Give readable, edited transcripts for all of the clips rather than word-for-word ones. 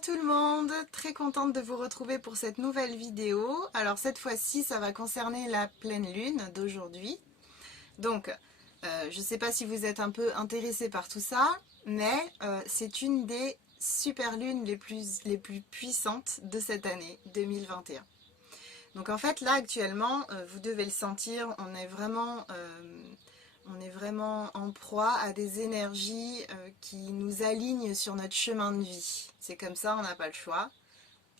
Bonjour tout le monde, très contente de vous retrouver pour cette nouvelle vidéo. Alors cette fois-ci, ça va concerner la pleine lune d'aujourd'hui. Donc, je ne sais pas si vous êtes un peu intéressés par tout ça, mais c'est une des super lunes les plus puissantes de cette année 2021. Donc en fait, là actuellement, vous devez le sentir, on est vraiment en proie à des énergies qui nous alignent sur notre chemin de vie. C'est comme ça, on n'a pas le choix.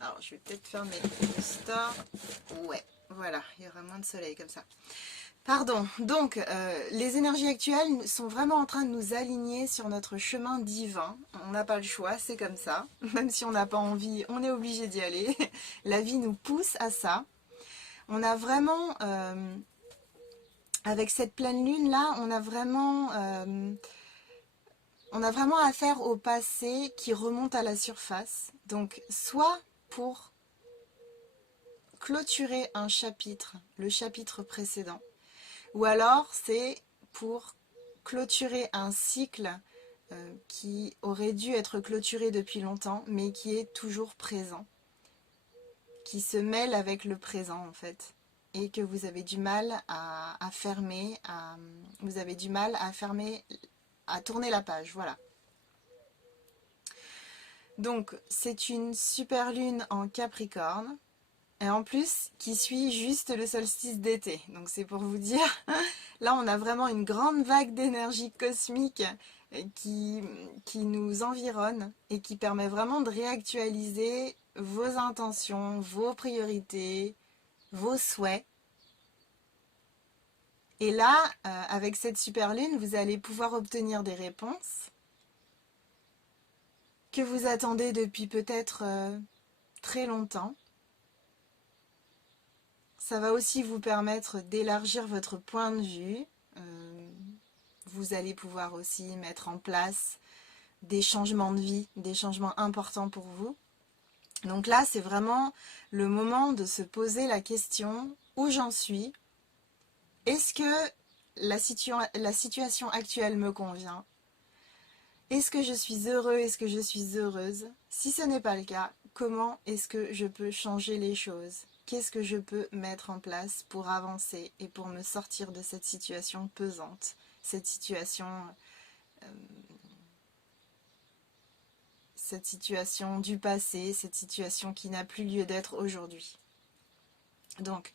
Alors, je vais peut-être fermer le store. Ouais, voilà, il y aura moins de soleil comme ça. Pardon, donc les énergies actuelles sont vraiment en train de nous aligner sur notre chemin divin. On n'a pas le choix, c'est comme ça. Même si on n'a pas envie, on est obligé d'y aller. La vie nous pousse à ça. On a vraiment... avec cette pleine lune là, on a vraiment affaire au passé qui remonte à la surface. Donc soit pour clôturer un chapitre, le chapitre précédent, ou alors c'est pour clôturer un cycle qui aurait dû être clôturé depuis longtemps, mais qui est toujours présent, qui se mêle avec le présent en fait, et que vous avez du mal à fermer, vous avez du mal à fermer, à tourner la page, voilà. Donc c'est une super lune en Capricorne, et en plus qui suit juste le solstice d'été. Donc c'est pour vous dire, là on a vraiment une grande vague d'énergie cosmique qui, qui nous environne et qui permet vraiment de réactualiser vos intentions, vos priorités, vos souhaits. Et là, avec cette super lune, vous allez pouvoir obtenir des réponses que vous attendez depuis peut-être très longtemps. Ça va aussi vous permettre d'élargir votre point de vue. Vous allez pouvoir aussi mettre en place des changements de vie, des changements importants pour vous. Donc là, c'est vraiment le moment de se poser la question, où j'en suis? Est-ce que la situation actuelle me convient? Est-ce que je suis heureux? Est-ce que je suis heureuse? Si ce n'est pas le cas, comment est-ce que je peux changer les choses? Qu'est-ce que je peux mettre en place pour avancer et pour me sortir de cette situation pesante, cette situation du passé, cette situation qui n'a plus lieu d'être aujourd'hui. Donc,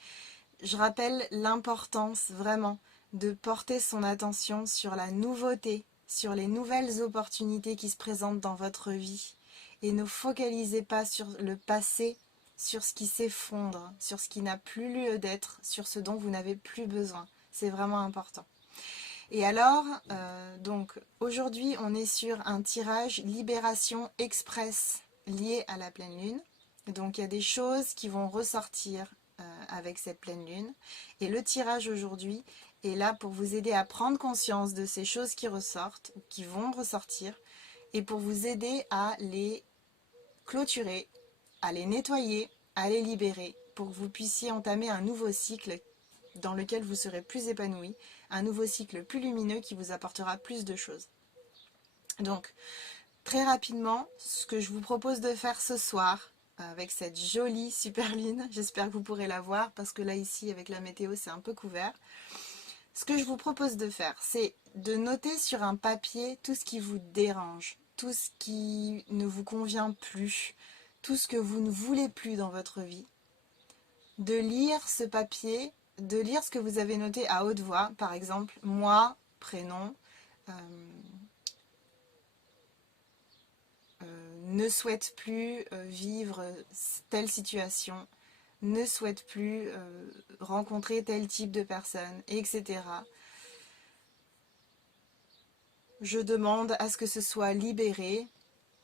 je rappelle l'importance vraiment de porter son attention sur la nouveauté, sur les nouvelles opportunités qui se présentent dans votre vie. Et ne focalisez pas sur le passé, sur ce qui s'effondre, sur ce qui n'a plus lieu d'être, sur ce dont vous n'avez plus besoin. C'est vraiment important. Et alors, donc aujourd'hui, on est sur un tirage Libération Express lié à la pleine lune. Donc il y a des choses qui vont ressortir avec cette pleine lune. Et le tirage aujourd'hui est là pour vous aider à prendre conscience de ces choses qui ressortent, qui vont ressortir, et pour vous aider à les clôturer, à les nettoyer, à les libérer, pour que vous puissiez entamer un nouveau cycle dans lequel vous serez plus épanoui, un nouveau cycle plus lumineux qui vous apportera plus de choses. Donc, très rapidement, ce que je vous propose de faire ce soir, avec cette jolie super lune, j'espère que vous pourrez la voir, parce que là ici, avec la météo, c'est un peu couvert. Ce que je vous propose de faire, c'est de noter sur un papier tout ce qui vous dérange, tout ce qui ne vous convient plus, tout ce que vous ne voulez plus dans votre vie. De lire ce papier, de lire ce que vous avez noté à haute voix, par exemple, moi, prénom, ne souhaite plus vivre telle situation, ne souhaite plus rencontrer tel type de personne, etc. Je demande à ce que ce soit libéré.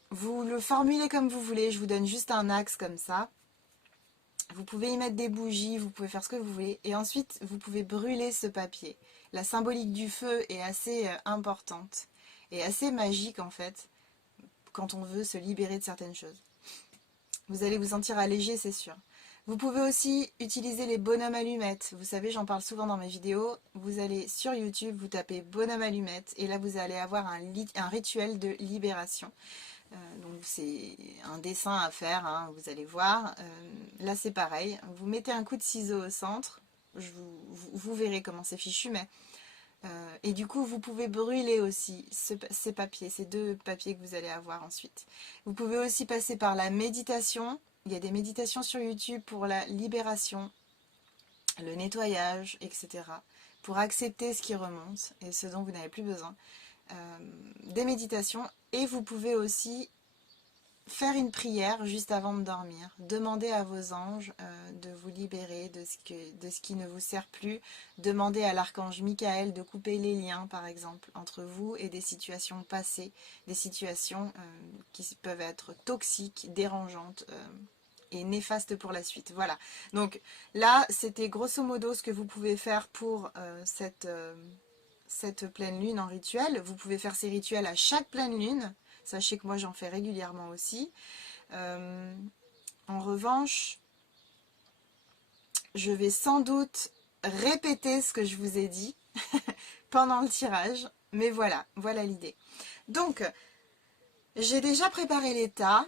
Vous le formulez comme vous voulez, je vous donne juste un axe comme ça. Vous pouvez y mettre des bougies, vous pouvez faire ce que vous voulez. Et ensuite, vous pouvez brûler ce papier. La symbolique du feu est assez importante et assez magique en fait, quand on veut se libérer de certaines choses. Vous allez vous sentir allégé, c'est sûr. Vous pouvez aussi utiliser les bonhommes allumettes. Vous savez, j'en parle souvent dans mes vidéos. Vous allez sur YouTube, vous tapez bonhomme allumette et là vous allez avoir un rituel de libération. Donc c'est un dessin à faire, hein, vous allez voir. Là c'est pareil, vous mettez un coup de ciseau au centre, vous verrez comment c'est fichu, mais et du coup vous pouvez brûler aussi ces papiers, ces deux papiers que vous allez avoir ensuite. Vous pouvez aussi passer par la méditation, il y a des méditations sur YouTube pour la libération, le nettoyage, etc. Pour accepter ce qui remonte et ce dont vous n'avez plus besoin. Des méditations, et vous pouvez aussi faire une prière juste avant de dormir. Demandez à vos anges de vous libérer de ce qui ne vous sert plus. Demandez à l'archange Michael de couper les liens, par exemple, entre vous et des situations passées, des situations qui peuvent être toxiques, dérangeantes et néfastes pour la suite. Voilà. Donc là, c'était grosso modo ce que vous pouvez faire pour cette pleine lune en rituel. Vous pouvez faire ces rituels à chaque pleine lune. Sachez que moi j'en fais régulièrement aussi. En revanche, je vais sans doute répéter ce que je vous ai dit pendant le tirage. Mais voilà, voilà l'idée. Donc, j'ai déjà préparé les tas.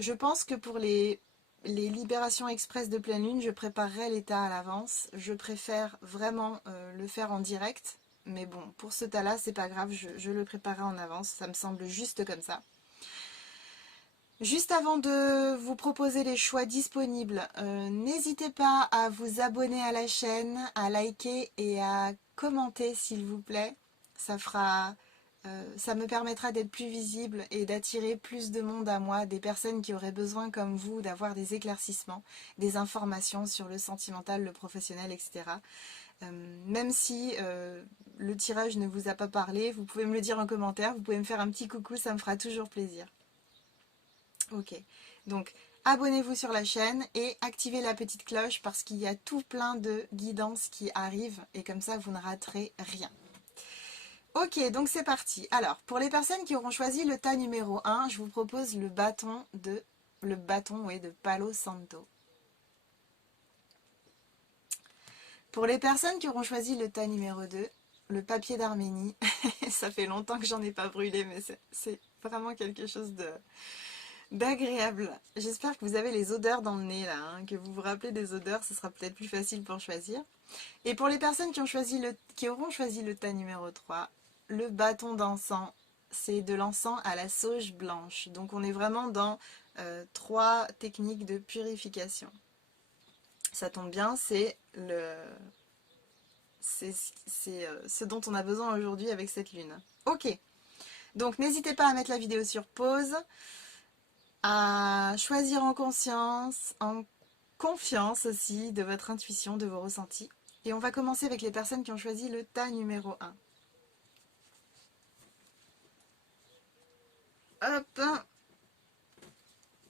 Je pense que pour les libérations express de pleine lune, je préparerai les tas à l'avance. Je préfère vraiment le faire en direct. Mais bon, pour ce tas-là, c'est pas grave, je le préparerai en avance. Ça me semble juste comme ça. Juste avant de vous proposer les choix disponibles, n'hésitez pas à vous abonner à la chaîne, à liker et à commenter s'il vous plaît. Ça me permettra d'être plus visible et d'attirer plus de monde à moi, des personnes qui auraient besoin comme vous d'avoir des éclaircissements, des informations sur le sentimental, le professionnel, etc. Même si le tirage ne vous a pas parlé, vous pouvez me le dire en commentaire, vous pouvez me faire un petit coucou, ça me fera toujours plaisir. Ok, donc abonnez-vous sur la chaîne et activez la petite cloche parce qu'il y a tout plein de guidances qui arrivent et comme ça vous ne raterez rien. Ok, donc c'est parti. Alors, pour les personnes qui auront choisi le tas numéro 1, je vous propose le bâton de Palo Santo. Pour les personnes qui auront choisi le tas numéro 2, le papier d'Arménie. Ça fait longtemps que j'en ai pas brûlé, mais c'est vraiment quelque chose d'agréable. J'espère que vous avez les odeurs dans le nez là, hein, que vous vous rappelez des odeurs, ce sera peut-être plus facile pour choisir. Et pour les personnes qui auront choisi le tas numéro 3, le bâton d'encens, c'est de l'encens à la sauge blanche. Donc on est vraiment dans 3 techniques de purification. Ça tombe bien, c'est ce dont on a besoin aujourd'hui avec cette lune. Ok, donc n'hésitez pas à mettre la vidéo sur pause, à choisir en conscience, en confiance aussi de votre intuition, de vos ressentis. Et on va commencer avec les personnes qui ont choisi le tas numéro 1. Hop.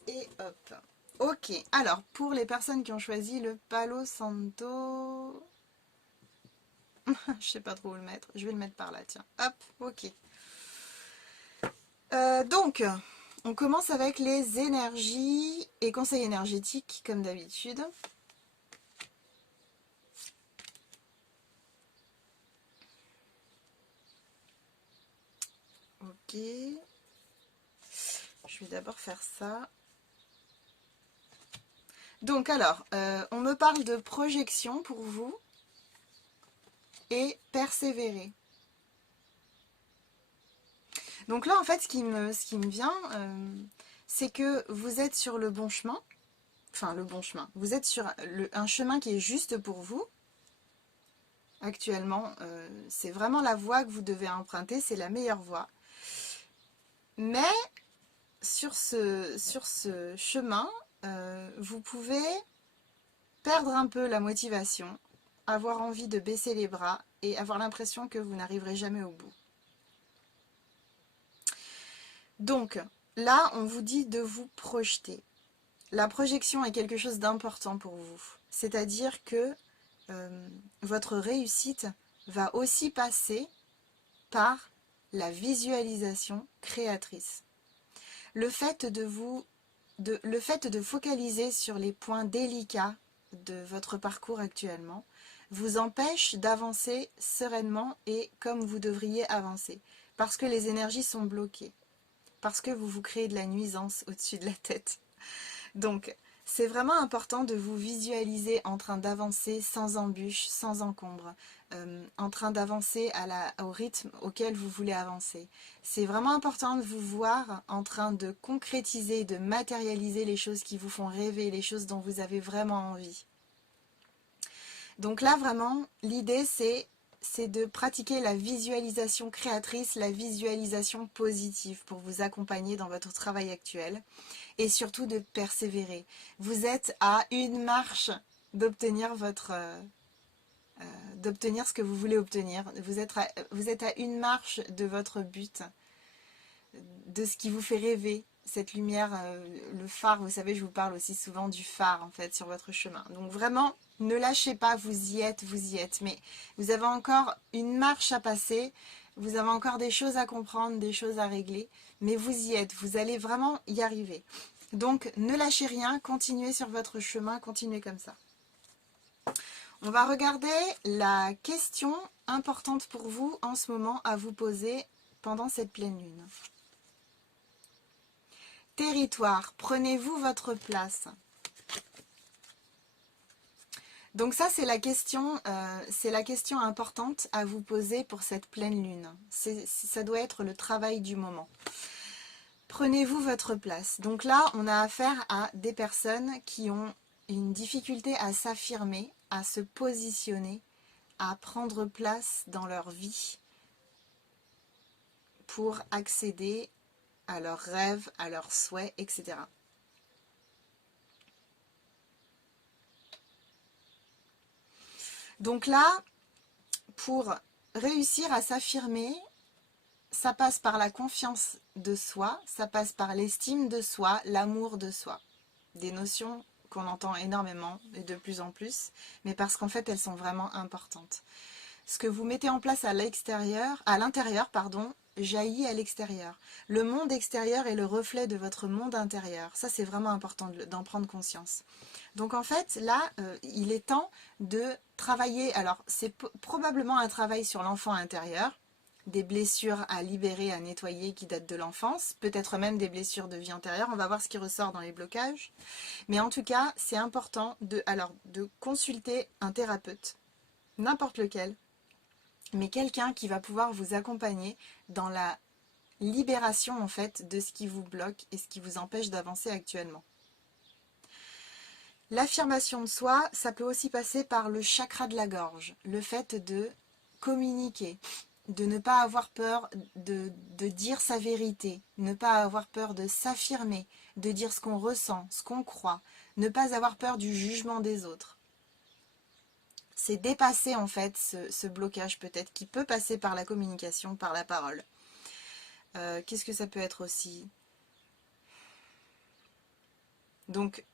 Et hop. Ok, alors pour les personnes qui ont choisi le Palo Santo... je sais pas trop où le mettre, je vais le mettre par là, tiens. Hop, ok. Donc, on commence avec les énergies et conseils énergétiques, comme d'habitude. Ok. Je vais d'abord faire ça. Donc alors, on me parle de projection pour vous et persévérer. Donc là, en fait, ce qui me vient, c'est que vous êtes sur le bon chemin. Enfin, le bon chemin. Vous êtes sur un chemin qui est juste pour vous. Actuellement, c'est vraiment la voie que vous devez emprunter. C'est la meilleure voie. Mais sur ce chemin, vous pouvez perdre un peu la motivation, avoir envie de baisser les bras et avoir l'impression que vous n'arriverez jamais au bout. Donc, là, on vous dit de vous projeter. La projection est quelque chose d'important pour vous. C'est-à-dire que votre réussite va aussi passer par la visualisation créatrice. Le fait de focaliser sur les points délicats de votre parcours actuellement vous empêche d'avancer sereinement et comme vous devriez avancer, parce que les énergies sont bloquées. parce que vous vous créez de la nuisance au-dessus de la tête. Donc, c'est vraiment important de vous visualiser en train d'avancer sans embûche, sans encombre, en train d'avancer au rythme auquel vous voulez avancer. C'est vraiment important de vous voir en train de concrétiser, de matérialiser les choses qui vous font rêver, les choses dont vous avez vraiment envie. Donc là, vraiment, l'idée, c'est de pratiquer la visualisation créatrice, la visualisation positive pour vous accompagner dans votre travail actuel et surtout de persévérer. Vous êtes à une marche d'obtenir d'obtenir ce que vous voulez obtenir. Vous êtes à une marche de votre but, de ce qui vous fait rêver. Cette lumière, le phare, vous savez, je vous parle aussi souvent du phare en fait sur votre chemin. Donc vraiment, ne lâchez pas, vous y êtes. Mais vous avez encore une marche à passer, vous avez encore des choses à comprendre, des choses à régler. Mais vous y êtes, vous allez vraiment y arriver. Donc ne lâchez rien, continuez sur votre chemin, continuez comme ça. On va regarder la question importante pour vous en ce moment à vous poser pendant cette pleine lune. Territoire, prenez-vous votre place? Donc ça, c'est la question importante à vous poser pour cette pleine lune. Ça doit être le travail du moment. Prenez-vous votre place? Donc là, on a affaire à des personnes qui ont une difficulté à s'affirmer, à se positionner, à prendre place dans leur vie pour accéder à leurs rêves, à leurs souhaits, etc. Donc là, pour réussir à s'affirmer, ça passe par la confiance de soi, ça passe par l'estime de soi, l'amour de soi. Des notions qu'on entend énormément et de plus en plus, mais parce qu'en fait elles sont vraiment importantes. Ce que vous mettez en place à l'intérieur, jaillit à l'extérieur. Le monde extérieur est le reflet de votre monde intérieur. Ça, c'est vraiment important d'en prendre conscience. Donc en fait, là, il est temps de travailler. Alors, c'est probablement un travail sur l'enfant intérieur, des blessures à libérer, à nettoyer qui datent de l'enfance, peut-être même des blessures de vie antérieure. On va voir ce qui ressort dans les blocages. Mais en tout cas, c'est important de consulter un thérapeute, n'importe lequel, mais quelqu'un qui va pouvoir vous accompagner dans la libération en fait de ce qui vous bloque et ce qui vous empêche d'avancer actuellement. L'affirmation de soi, ça peut aussi passer par le chakra de la gorge, le fait de communiquer, de ne pas avoir peur de dire sa vérité, ne pas avoir peur de s'affirmer, de dire ce qu'on ressent, ce qu'on croit, ne pas avoir peur du jugement des autres. C'est dépasser en fait ce blocage peut-être qui peut passer par la communication, par la parole. Qu'est-ce que ça peut être aussi? Donc,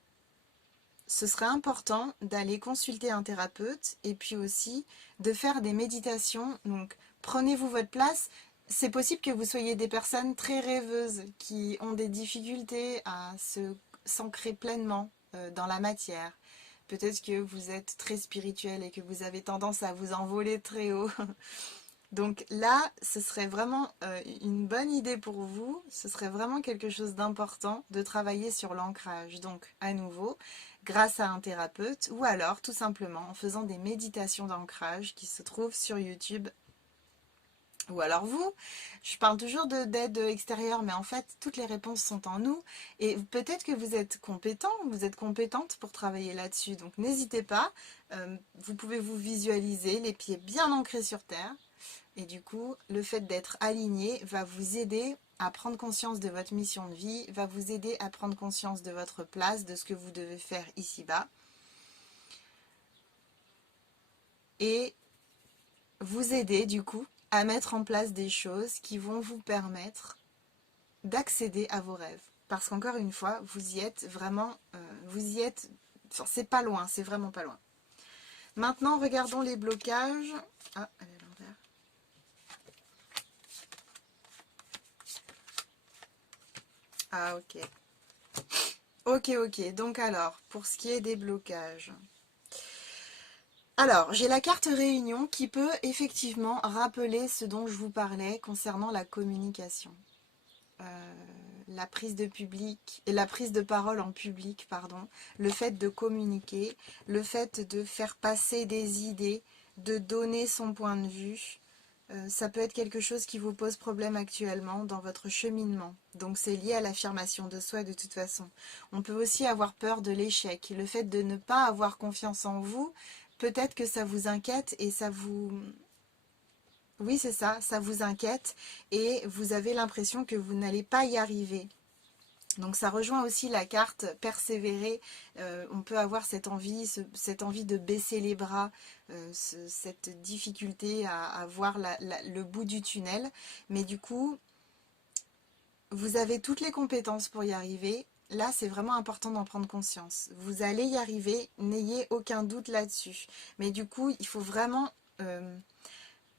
ce serait important d'aller consulter un thérapeute et puis aussi de faire des méditations. Donc, prenez-vous votre place. C'est possible que vous soyez des personnes très rêveuses qui ont des difficultés à s'ancrer pleinement dans la matière. Peut-être que vous êtes très spirituel et que vous avez tendance à vous envoler très haut. Donc là, ce serait vraiment une bonne idée pour vous. Ce serait vraiment quelque chose d'important de travailler sur l'ancrage. Donc à nouveau, grâce à un thérapeute ou alors tout simplement en faisant des méditations d'ancrage qui se trouvent sur YouTube. Ou alors vous, je parle toujours d'aide extérieure, mais en fait, toutes les réponses sont en nous. Et peut-être que vous êtes compétent, vous êtes compétente pour travailler là-dessus. Donc n'hésitez pas, vous pouvez vous visualiser, les pieds bien ancrés sur terre. Et du coup, le fait d'être aligné va vous aider à prendre conscience de votre mission de vie, va vous aider à prendre conscience de votre place, de ce que vous devez faire ici-bas. Et vous aider du coup à mettre en place des choses qui vont vous permettre d'accéder à vos rêves. Parce qu'encore une fois, vous y êtes vraiment, c'est pas loin, c'est vraiment pas loin. Maintenant, regardons les blocages. Ah, elle est à l'envers. Ah, ok. Ok. Donc alors, pour ce qui est des blocages. Alors, j'ai la carte réunion qui peut effectivement rappeler ce dont je vous parlais concernant la communication. la prise de public, et la prise de parole en public, pardon, le fait de communiquer, le fait de faire passer des idées, de donner son point de vue, ça peut être quelque chose qui vous pose problème actuellement dans votre cheminement. Donc c'est lié à l'affirmation de soi de toute façon. On peut aussi avoir peur de l'échec. Le fait de ne pas avoir confiance en vous, peut-être que ça vous inquiète et ça vous... Oui, c'est ça, ça vous inquiète et vous avez l'impression que vous n'allez pas y arriver. Donc ça rejoint aussi la carte persévérer. On peut avoir cette envie de baisser les bras, cette difficulté à voir le bout du tunnel. Mais du coup, vous avez toutes les compétences pour y arriver. Là, c'est vraiment important d'en prendre conscience. Vous allez y arriver, n'ayez aucun doute là-dessus. Mais du coup, il faut vraiment...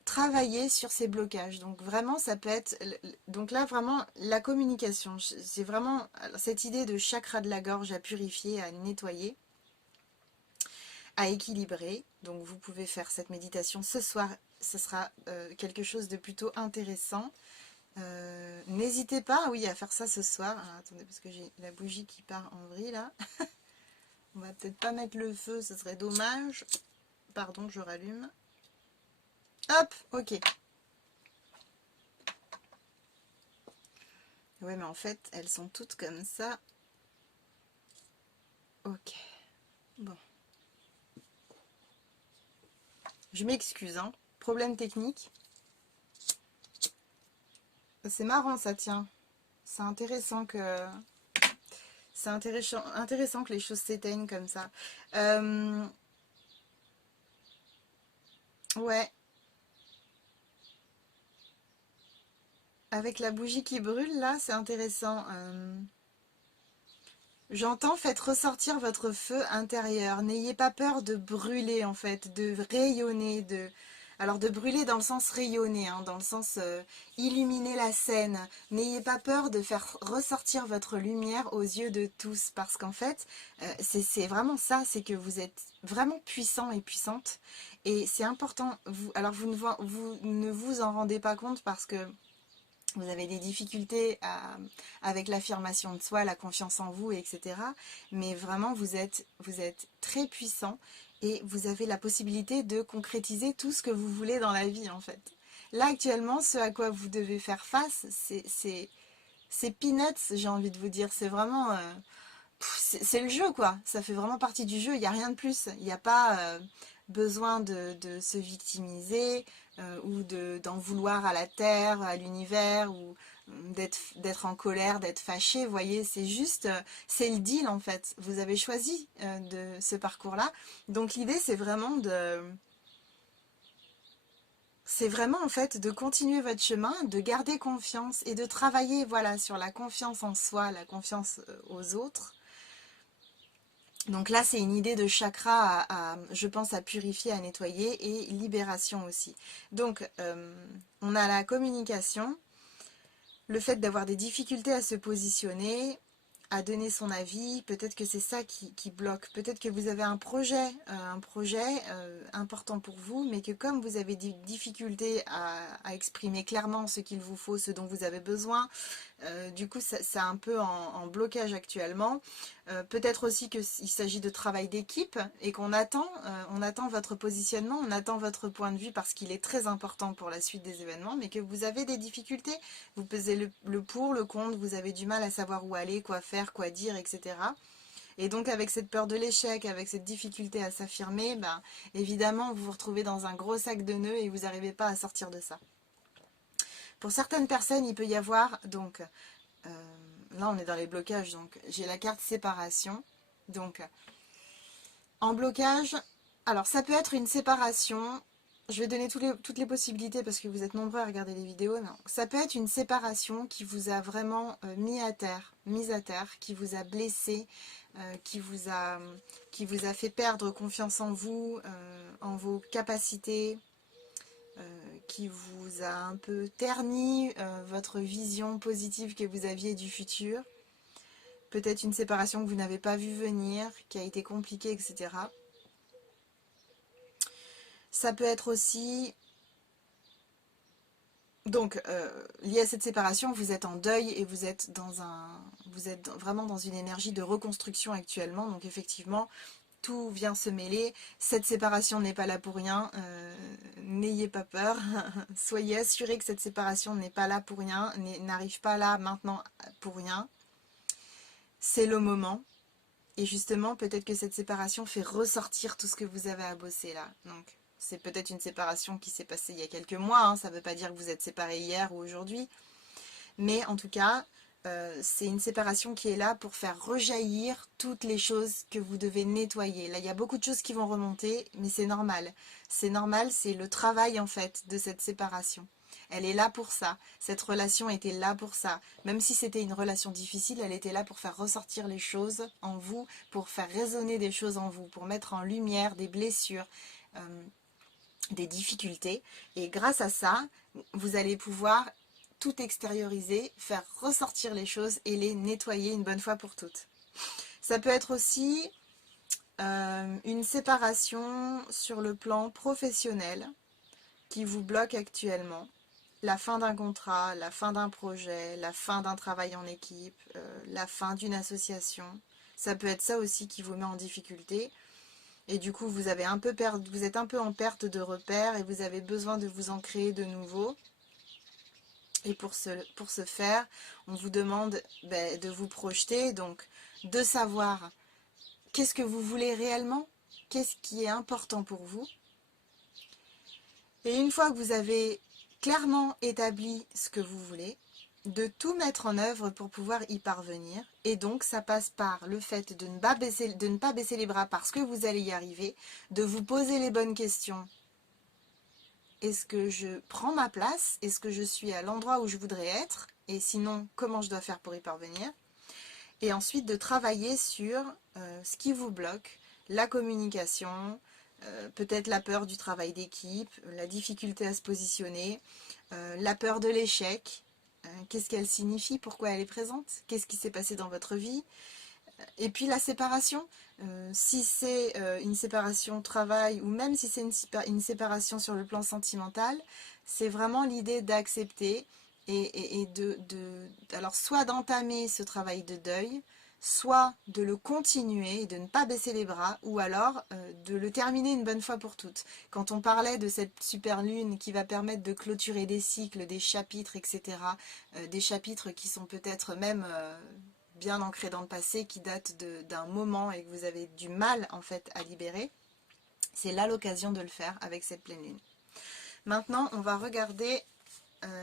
travailler sur ces blocages. Donc vraiment ça peut être, donc là vraiment la communication, c'est vraiment cette idée de chakra de la gorge à purifier, à nettoyer, à équilibrer. Donc vous pouvez faire cette méditation ce soir, ce sera quelque chose de plutôt intéressant. N'hésitez pas, oui, à faire ça ce soir. Alors, attendez, parce que j'ai la bougie qui part en vrille là. On va peut-être pas mettre le feu, ce serait dommage. Pardon, je rallume. Hop, ok. Ouais, mais en fait, elles sont toutes comme ça. Ok. Bon. Je m'excuse, hein. Problème technique. C'est marrant, ça tient. C'est intéressant que... C'est intéressant que les choses s'éteignent comme ça. Ouais. Avec la bougie qui brûle, là, c'est intéressant. J'entends, faites ressortir votre feu intérieur. N'ayez pas peur de brûler, en fait, de rayonner, de... Alors, de brûler dans le sens rayonner, hein, dans le sens illuminer la scène. N'ayez pas peur de faire ressortir votre lumière aux yeux de tous, parce qu'en fait, c'est vraiment ça, c'est que vous êtes vraiment puissant et puissante. Et c'est important, alors vous ne vous en rendez pas compte parce que vous avez des difficultés avec l'affirmation de soi, la confiance en vous, etc. Mais vraiment, vous êtes très puissant et vous avez la possibilité de concrétiser tout ce que vous voulez dans la vie, en fait. Là, actuellement, ce à quoi vous devez faire face, c'est peanuts, j'ai envie de vous dire. C'est vraiment... c'est le jeu, quoi. Ça fait vraiment partie du jeu, il n'y a rien de plus. Il n'y a pas besoin de se victimiser ou d'en vouloir à la terre, à l'univers, ou d'être en colère, d'être fâché. Vous voyez, c'est juste, c'est le deal en fait. Vous avez choisi de ce parcours-là. Donc l'idée, c'est vraiment de... C'est vraiment en fait de continuer votre chemin, de garder confiance et de travailler voilà, sur la confiance en soi, la confiance aux autres. Donc là, c'est une idée de chakra, je pense, à purifier, à nettoyer et libération aussi. Donc, on a la communication, le fait d'avoir des difficultés à se positionner, à donner son avis, peut-être que c'est ça qui bloque. Peut-être que vous avez un projet important pour vous, mais que comme vous avez des difficultés à exprimer clairement ce qu'il vous faut, ce dont vous avez besoin, du coup, c'est un peu en blocage actuellement. Peut-être aussi qu'il s'agit de travail d'équipe et qu'on attend, on attend votre positionnement, on attend votre point de vue parce qu'il est très important pour la suite des événements, mais que vous avez des difficultés. Vous pesez le pour, le contre, vous avez du mal à savoir où aller, quoi faire, quoi dire, etc. Et donc avec cette peur de l'échec, avec cette difficulté à s'affirmer, ben, évidemment, vous vous retrouvez dans un gros sac de nœuds et vous n'arrivez pas à sortir de ça. Pour certaines personnes, il peut y avoir, donc, là on est dans les blocages, donc j'ai la carte séparation. Donc, en blocage, alors ça peut être une séparation, je vais donner toutes les possibilités parce que vous êtes nombreux à regarder les vidéos. Non. Ça peut être une séparation qui vous a vraiment mis à terre, qui vous a blessé, qui vous a fait perdre confiance en vous, en vos capacités, qui vous a un peu terni votre vision positive que vous aviez du futur. Peut-être une séparation que vous n'avez pas vu venir, qui a été compliquée, etc. Ça peut être aussi Donc, lié à cette séparation, vous êtes en deuil et vous êtes vraiment dans une énergie de reconstruction actuellement. Donc effectivement, tout vient se mêler. Cette séparation n'est pas là pour rien. N'ayez pas peur. Soyez assurés que cette séparation n'est pas là pour rien, n'arrive pas là maintenant pour rien. C'est le moment. Et justement, peut-être que cette séparation fait ressortir tout ce que vous avez à bosser là. Donc, c'est peut-être une séparation qui s'est passée il y a quelques mois. Hein. Ça ne veut pas dire que vous êtes séparés hier ou aujourd'hui. Mais en tout cas, c'est une séparation qui est là pour faire rejaillir toutes les choses que vous devez nettoyer. Là, il y a beaucoup de choses qui vont remonter, mais c'est normal. C'est normal, c'est le travail en fait de cette séparation. Elle est là pour ça. Cette relation était là pour ça. Même si c'était une relation difficile, elle était là pour faire ressortir les choses en vous, pour faire résonner des choses en vous, pour mettre en lumière des blessures, des difficultés. Et grâce à ça, vous allez pouvoir tout extérioriser, faire ressortir les choses et les nettoyer une bonne fois pour toutes. Ça peut être aussi une séparation sur le plan professionnel qui vous bloque actuellement. La fin d'un contrat, la fin d'un projet, la fin d'un travail en équipe, la fin d'une association. Ça peut être ça aussi qui vous met en difficulté. Et du coup, vous êtes un peu en perte de repères et vous avez besoin de vous en créer de nouveaux. Et pour ce faire, on vous demande de vous projeter, donc de savoir qu'est-ce que vous voulez réellement, qu'est-ce qui est important pour vous. Et une fois que vous avez clairement établi ce que vous voulez, de tout mettre en œuvre pour pouvoir y parvenir. Et donc, ça passe par le fait de ne pas baisser les bras parce que vous allez y arriver, de vous poser les bonnes questions. Est-ce que je prends ma place? Est-ce que je suis à l'endroit où je voudrais être? Et sinon, comment je dois faire pour y parvenir? Et ensuite, de travailler sur ce qui vous bloque, la communication, peut-être la peur du travail d'équipe, la difficulté à se positionner, la peur de l'échec. Qu'est-ce qu'elle signifie? Pourquoi elle est présente? Qu'est-ce qui s'est passé dans votre vie? Et puis la séparation, si c'est une séparation travail ou même si c'est une séparation sur le plan sentimental, c'est vraiment l'idée d'accepter et alors soit d'entamer ce travail de deuil, soit de le continuer et de ne pas baisser les bras, ou alors de le terminer une bonne fois pour toutes. Quand on parlait de cette super lune qui va permettre de clôturer des cycles, des chapitres, etc., des chapitres qui sont peut-être même bien ancrés dans le passé, qui datent d'un moment et que vous avez du mal en fait à libérer, c'est là l'occasion de le faire avec cette pleine lune. Maintenant, on va regarder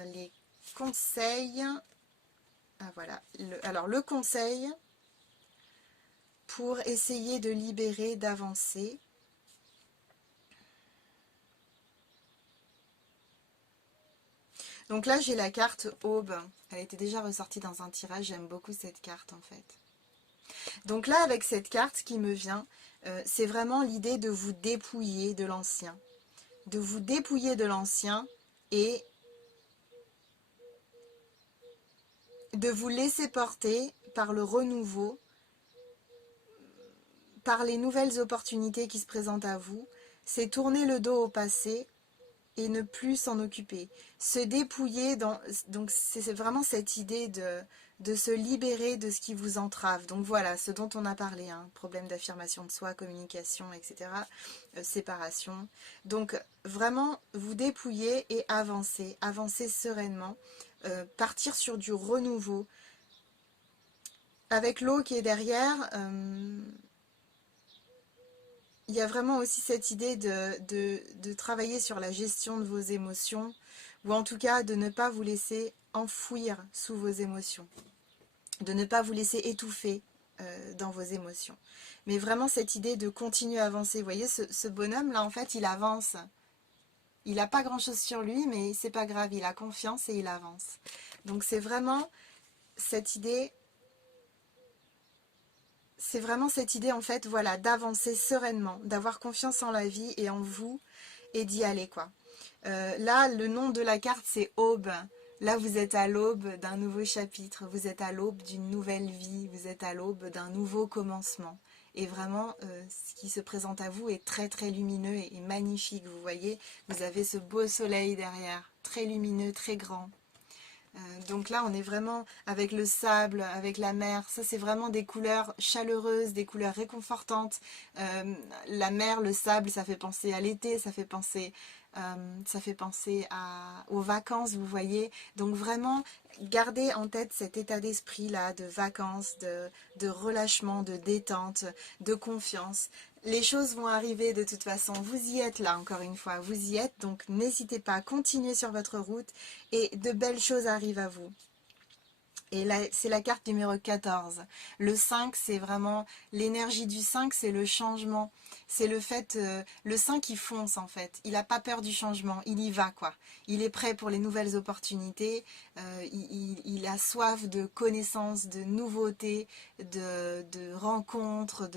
les conseils. Ah, voilà. Alors, le conseil pour essayer de libérer, d'avancer. Donc là, j'ai la carte Aube. Elle était déjà ressortie dans un tirage. J'aime beaucoup cette carte, en fait. Donc là, avec cette carte, ce qui me vient, c'est vraiment l'idée de vous dépouiller de l'ancien. De vous dépouiller de l'ancien et de vous laisser porter par le renouveau, par les nouvelles opportunités qui se présentent à vous. C'est tourner le dos au passé et ne plus s'en occuper. Se dépouiller, donc c'est vraiment cette idée de se libérer de ce qui vous entrave. Donc voilà, ce dont on a parlé, hein, problème d'affirmation de soi, communication, etc., séparation. Donc vraiment, vous dépouiller et avancer sereinement, partir sur du renouveau. Avec l'eau qui est derrière, il y a vraiment aussi cette idée de travailler sur la gestion de vos émotions, ou en tout cas de ne pas vous laisser enfouir sous vos émotions, de ne pas vous laisser étouffer dans vos émotions. Mais vraiment cette idée de continuer à avancer. Vous voyez, ce bonhomme-là, en fait, il avance. Il n'a pas grand-chose sur lui, mais c'est pas grave, il a confiance et il avance. Donc c'est vraiment cette idée... C'est vraiment cette idée, en fait, voilà, d'avancer sereinement, d'avoir confiance en la vie et en vous, et d'y aller, quoi. Là, le nom de la carte, c'est Aube. Là, vous êtes à l'aube d'un nouveau chapitre, vous êtes à l'aube d'une nouvelle vie, vous êtes à l'aube d'un nouveau commencement. Et vraiment, ce qui se présente à vous est très très lumineux et magnifique, vous voyez. Vous avez ce beau soleil derrière, très lumineux, très grand. Donc là, on est vraiment avec le sable, avec la mer. Ça, c'est vraiment des couleurs chaleureuses, des couleurs réconfortantes. La mer, le sable, ça fait penser à l'été, ça fait penser aux vacances, vous voyez. Donc vraiment, gardez en tête cet état d'esprit-là de vacances, de relâchement, de détente, de confiance. Les choses vont arriver de toute façon. Vous y êtes là, encore une fois. Vous y êtes, donc n'hésitez pas à continuer sur votre route et de belles choses arrivent à vous. Et là, c'est la carte numéro 14. Le 5, c'est vraiment l'énergie du 5, c'est le changement. C'est le fait, le 5 il fonce en fait. Il n'a pas peur du changement, il y va quoi. Il est prêt pour les nouvelles opportunités. Il a soif de connaissances, de nouveautés, de rencontres,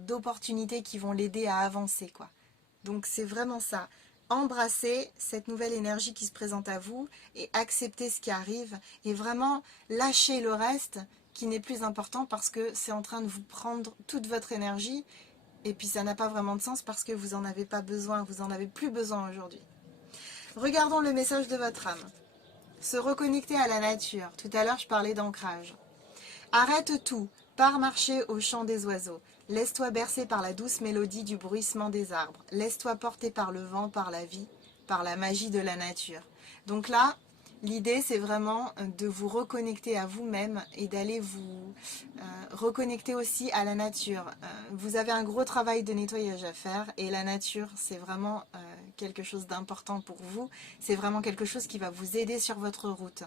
d'opportunités qui vont l'aider à avancer quoi. Donc c'est vraiment ça. Embrassez cette nouvelle énergie qui se présente à vous et acceptez ce qui arrive et vraiment lâchez le reste qui n'est plus important parce que c'est en train de vous prendre toute votre énergie et puis ça n'a pas vraiment de sens parce que vous n'en avez pas besoin, vous n'en avez plus besoin aujourd'hui. Regardons le message de votre âme. Se reconnecter à la nature. Tout à l'heure je parlais d'ancrage. Arrête tout, pars marcher au chant des oiseaux. Laisse-toi bercer par la douce mélodie du bruissement des arbres. Laisse-toi porter par le vent, par la vie, par la magie de la nature. Donc là, l'idée c'est vraiment de vous reconnecter à vous-même et d'aller vous reconnecter aussi à la nature. Vous avez un gros travail de nettoyage à faire et la nature c'est vraiment quelque chose d'important pour vous. C'est vraiment quelque chose qui va vous aider sur votre route.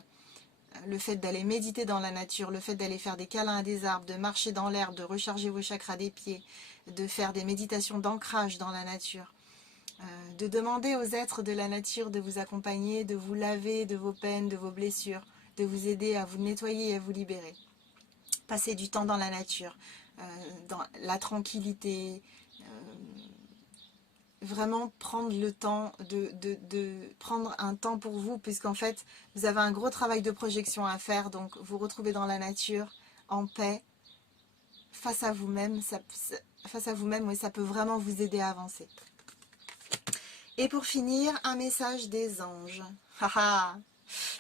Le fait d'aller méditer dans la nature, le fait d'aller faire des câlins à des arbres, de marcher dans l'herbe, de recharger vos chakras des pieds, de faire des méditations d'ancrage dans la nature, de demander aux êtres de la nature de vous accompagner, de vous laver de vos peines, de vos blessures, de vous aider à vous nettoyer et à vous libérer. Passez du temps dans la nature, dans la tranquillité, vraiment prendre le temps de prendre un temps pour vous, puisqu'en fait, vous avez un gros travail de projection à faire, donc vous retrouvez dans la nature, en paix, face à vous-même, oui, ça peut vraiment vous aider à avancer. Et pour finir, un message des anges. Haha.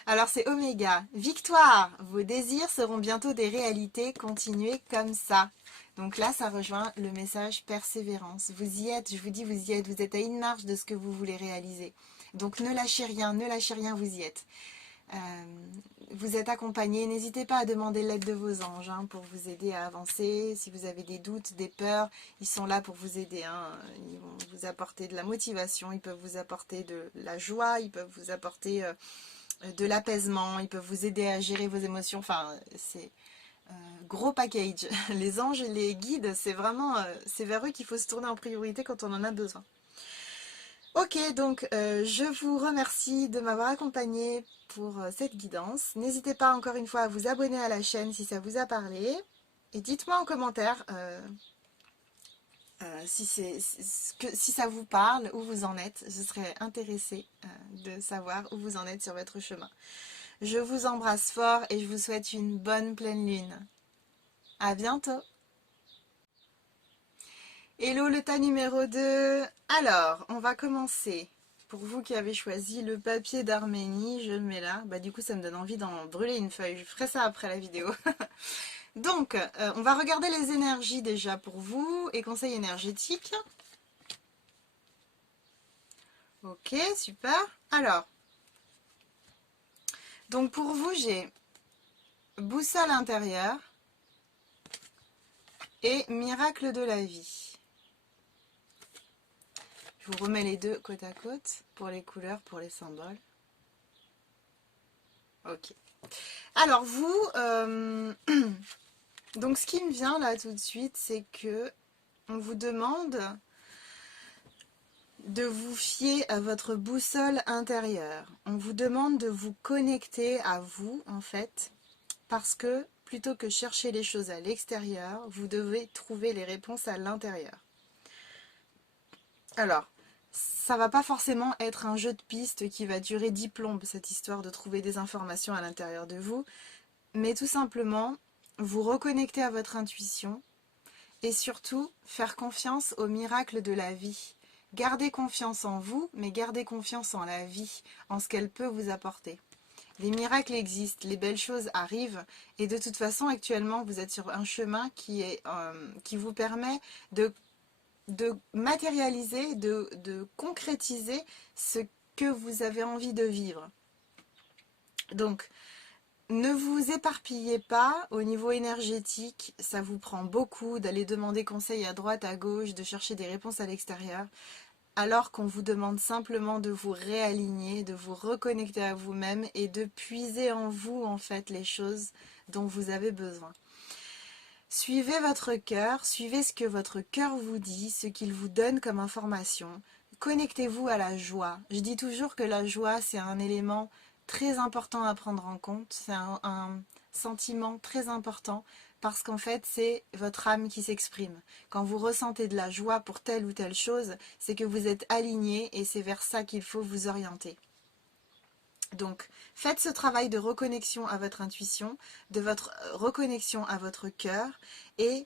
Alors c'est Oméga. Victoire! Vos désirs seront bientôt des réalités, continuez comme ça. Donc là, ça rejoint le message persévérance. Vous y êtes, je vous dis, vous y êtes. Vous êtes à une marche de ce que vous voulez réaliser. Donc ne lâchez rien, vous y êtes. Vous êtes accompagné. N'hésitez pas à demander l'aide de vos anges hein, pour vous aider à avancer. Si vous avez des doutes, des peurs, ils sont là pour vous aider. Hein. Ils vont vous apporter de la motivation, ils peuvent vous apporter de la joie, ils peuvent vous apporter de l'apaisement, ils peuvent vous aider à gérer vos émotions. Enfin, c'est gros package. Les anges et les guides, c'est vraiment c'est vers eux qu'il faut se tourner en priorité quand on en a besoin. Ok, donc je vous remercie de m'avoir accompagné pour cette guidance. N'hésitez pas encore une fois à vous abonner à la chaîne si ça vous a parlé. Et dites-moi en commentaire si ça vous parle, où vous en êtes. Je serais intéressée de savoir où vous en êtes sur votre chemin. Je vous embrasse fort et je vous souhaite une bonne pleine lune. À bientôt! Hello le tas numéro 2. Alors, on va commencer. Pour vous qui avez choisi le papier d'Arménie, je le mets là. Bah du coup, ça me donne envie d'en brûler une feuille. Je ferai ça après la vidéo. Donc, on va regarder les énergies déjà pour vous et conseils énergétiques. Ok, super. Alors, donc pour vous, j'ai boussole intérieure et miracle de la vie. Je vous remets les deux côte à côte pour les couleurs, pour les symboles. Ok. Alors vous, donc ce qui me vient là tout de suite, c'est que on vous demande de vous fier à votre boussole intérieure. On vous demande de vous connecter à vous en fait, parce que plutôt que chercher les choses à l'extérieur, vous devez trouver les réponses à l'intérieur. Alors, ça va pas forcément être un jeu de pistes qui va durer 10 plombes, cette histoire de trouver des informations à l'intérieur de vous, mais tout simplement vous reconnecter à votre intuition et surtout faire confiance au miracle de la vie. Gardez confiance en vous, mais gardez confiance en la vie, en ce qu'elle peut vous apporter. Les miracles existent, les belles choses arrivent, et de toute façon, actuellement, vous êtes sur un chemin qui vous permet de matérialiser, de concrétiser ce que vous avez envie de vivre. Donc, ne vous éparpillez pas au niveau énergétique, ça vous prend beaucoup d'aller demander conseil à droite, à gauche, de chercher des réponses à l'extérieur, alors qu'on vous demande simplement de vous réaligner, de vous reconnecter à vous-même et de puiser en vous en fait les choses dont vous avez besoin. Suivez votre cœur, suivez ce que votre cœur vous dit, ce qu'il vous donne comme information. Connectez-vous à la joie. Je dis toujours que la joie, c'est un élément très important à prendre en compte. C'est un sentiment très important parce qu'en fait, c'est votre âme qui s'exprime. Quand vous ressentez de la joie pour telle ou telle chose, c'est que vous êtes aligné et c'est vers ça qu'il faut vous orienter. Donc, faites ce travail de reconnexion à votre intuition, de votre reconnexion à votre cœur et